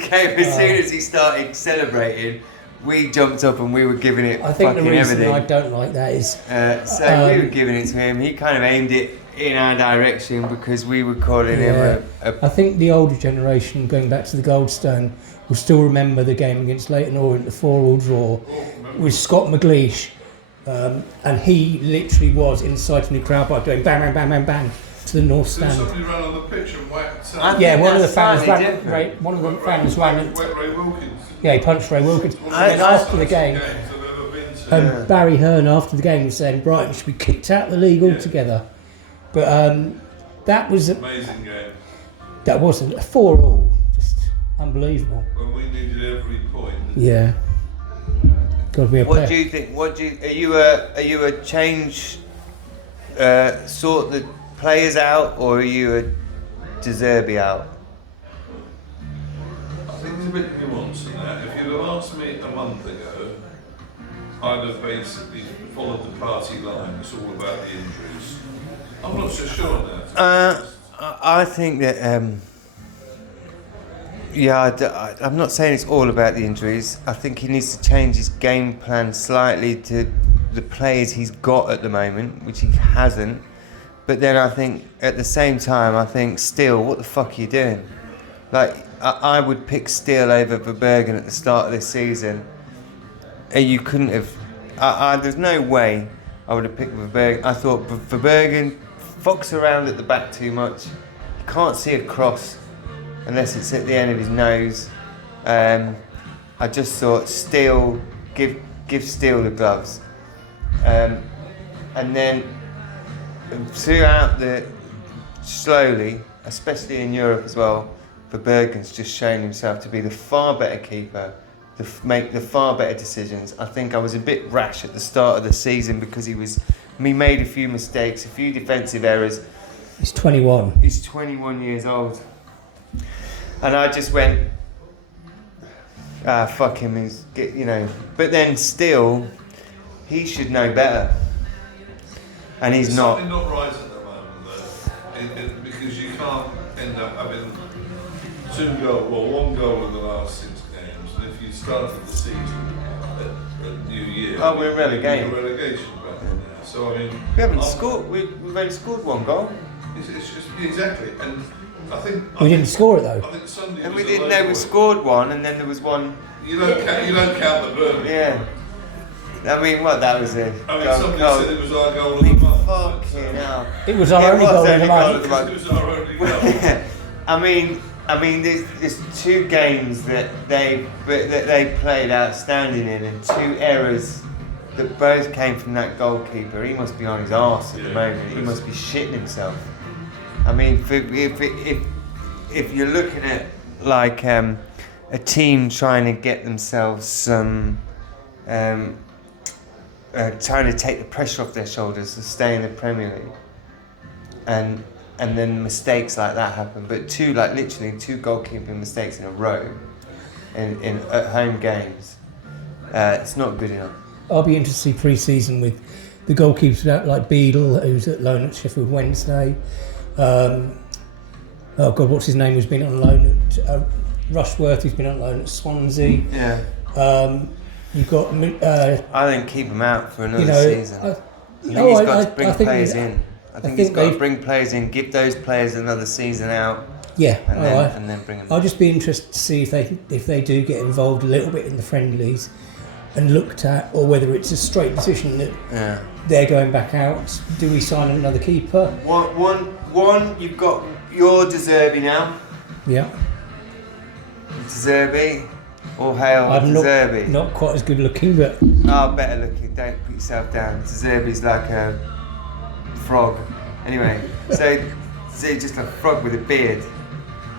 came. As soon as he started celebrating, we jumped up and we were giving it. I think fucking the reason everything. I don't like that is. So we were giving it to him. He kind of aimed it in our direction because we were calling him I think the older generation, going back to the Goldstone, will still remember the game against Leyton Orient, the 4-4 draw, with Scott McLeish, and he literally was inciting the crowd by doing bang, bang, bang, bang, bang to the North Stand. Somebody ran on the pitch and whacked. One of the fans ran. Whacked Ray Wilkins. Yeah, he punched Ray Wilkins. And then after the game, Barry Hearn after the game was saying Brighton should be kicked out of the league altogether. But that was amazing game. That wasn't a 4-4, just unbelievable. When we needed every point. Yeah. God, we what do you think? Are you a change sort the players out, or are you a De Zerbi out? I think it's a bit nuanced in that. If you'd have asked me a month ago, I'd have basically followed the party line. It's all about the injuries. I'm not so sure on that. I think that, I'm not saying it's all about the injuries. I think he needs to change his game plan slightly to the players he's got at the moment, which he hasn't. But then I think, at the same time, I think, Steele, what the fuck are you doing? Like, I would pick Steele over Verbergen at the start of this season. And you couldn't have... there's no way I would have picked Verbergen. I thought Verbergen fox around at the back too much. You can't see a cross unless it's at the end of his nose. I just thought Steele, give Steele the gloves. And then throughout slowly, especially in Europe as well, Verbergen's just shown himself to be the far better keeper, make the far better decisions. I think I was a bit rash at the start of the season because he made a few mistakes, a few defensive errors. He's 21. He's 21 years old. And I just went, fuck him, But then still, he should know better. And he's not. Something not right at the moment, though. Because you can't end up having one goal in the last 6 games. And if you started the season at New Year... Oh, we're relegation. We're relegation back now. So, I mean... We haven't scored. We've only scored 1 goal. It's just, exactly. And I think... We didn't score it, though. I think Sunday and was we didn't know we scored 1, and then there was 1... You don't count the Burnley. Yeah. I mean, that was it? Somebody said it was our goal of the month. Fucking hell. It was our only goal of the month. It was our only goal. I mean, there's 2 games that they played outstanding in, and 2 errors that both came from that goalkeeper. He must be on his arse at the moment. He must be shitting himself. I mean, if you're looking at like a team trying to get themselves some. Trying to take the pressure off their shoulders to stay in the Premier League, and then mistakes like that happen. But literally 2 goalkeeping mistakes in a row, in at home games, it's not good enough. I'll be interested to see pre-season with the goalkeepers like Beadle, who's at loan at Sheffield Wednesday. What's his name? Who's been on loan at Rushworth? Who's been on loan at Swansea. Yeah. You've got. I think keep him out for another season. He's got to bring players in. I think think he's got to they've- bring players in, give those players another season out, Yeah, and then bring them. I'll just be interested to see if they do get involved a little bit in the friendlies and looked at, or whether it's a straight decision that Yeah. they're going back out. Do we sign another keeper? One. You've got your De Zerbi now. Yeah. De Zerbi. All hail I'm De Zerbi. not quite as good looking, but Better looking. Don't put yourself down. De Zerbi's like a frog. Anyway, so just a frog with a beard.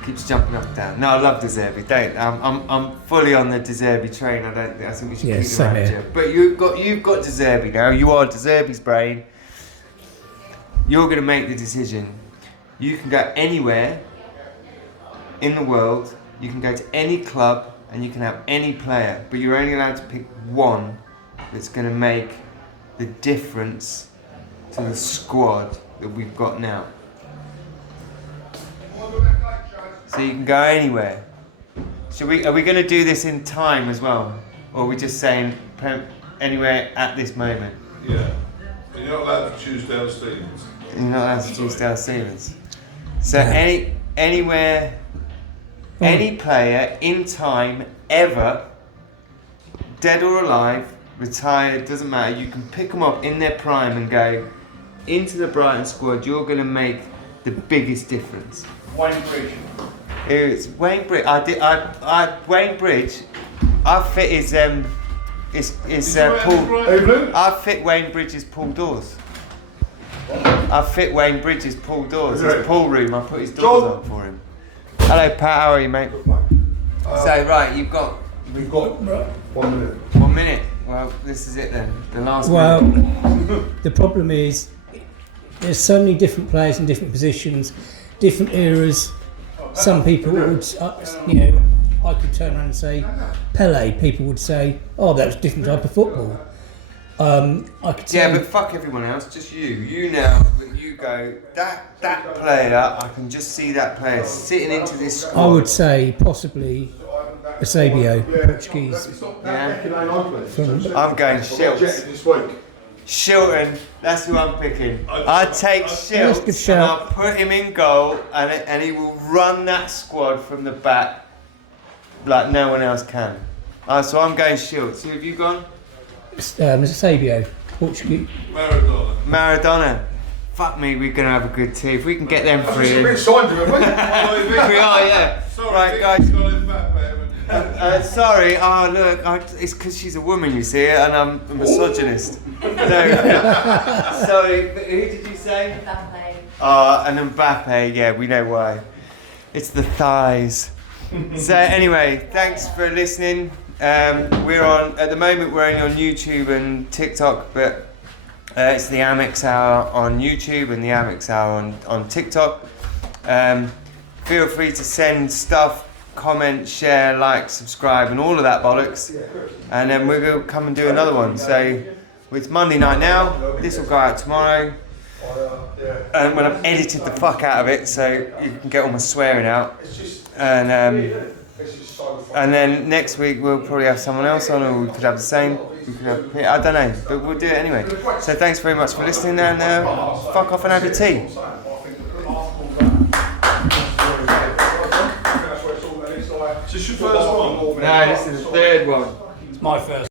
Keeps jumping up and down. No, I love De Zerbi. Don't. I'm fully on the De Zerbi train. I think we should keep the same manager. here. But you've got De Zerbi now. You are De Zerbi's brain. You're going to make the decision. You can go anywhere in the world. You can go to any club and you can have any player, but you're only allowed to pick one that's going to make the difference to the squad that we've got now. So you can go anywhere. Are we going to do this in time as well? Or are we just saying anywhere at this moment? Yeah. You're not allowed to choose Dale Stevens. You're not allowed to choose Dale Stevens. So anywhere, any player in time, ever, dead or alive, retired, doesn't matter, you can pick them up in their prime and go into the Brighton squad. You're going to make the biggest difference. Wayne Bridge. It's Wayne Bridge. Wayne Bridge. I fit his Paul. I fit Wayne Bridge's Paul doors. I fit Wayne Bridge's Paul doors. His pool room. I put his doors on for him. Hello, Pat. How are you, mate? So right, we've got 1 minute. 1 minute. Well, this is it then. The last well, minute. the problem is there's so many different players in different positions, different eras. Some people would, I could turn around and say Pele. People would say, "Oh, that's a different type of football." I could say, Yeah, but fuck everyone else. Just you. You now. You go. That player. I can just see that player sitting into this squad. I would say possibly Eusebio, Portuguese. Yeah. I'm going Shilts. This week. Shilton, that's who I'm picking. I'd take That's a good Shilts and shout. I'll put him in goal and he will run that squad from the back like no one else can. So I'm going Shilts. Who have you gone? Eusebio, Portuguese. Maradona. Fuck me, we're going to have a good team. If we can get them three in. We've signed you, haven't we? We are, yeah. Sorry, Right, guys. got him back there. Sorry, look, it's because she's a woman, you see, and I'm a misogynist. Sorry, but who did you say? Mbappe. And Mbappe, yeah, we know why. It's the thighs. So anyway, thanks for listening. At the moment we're only on YouTube and TikTok, but it's the Amex Hour on YouTube and the Amex Hour on TikTok. Feel free to send stuff, comment, share, like, subscribe, and all of that bollocks. And then we're going to come and do another one. So it's Monday night now. This will go out tomorrow. And when I've edited the fuck out of it, so you can get all my swearing out. And then next week we'll probably have someone else on, or we could have the same. We could have, I don't know, but we'll do it anyway. So thanks very much for listening, and fuck off and have your tea. Is this your first one? No, this is the third one. It's my first.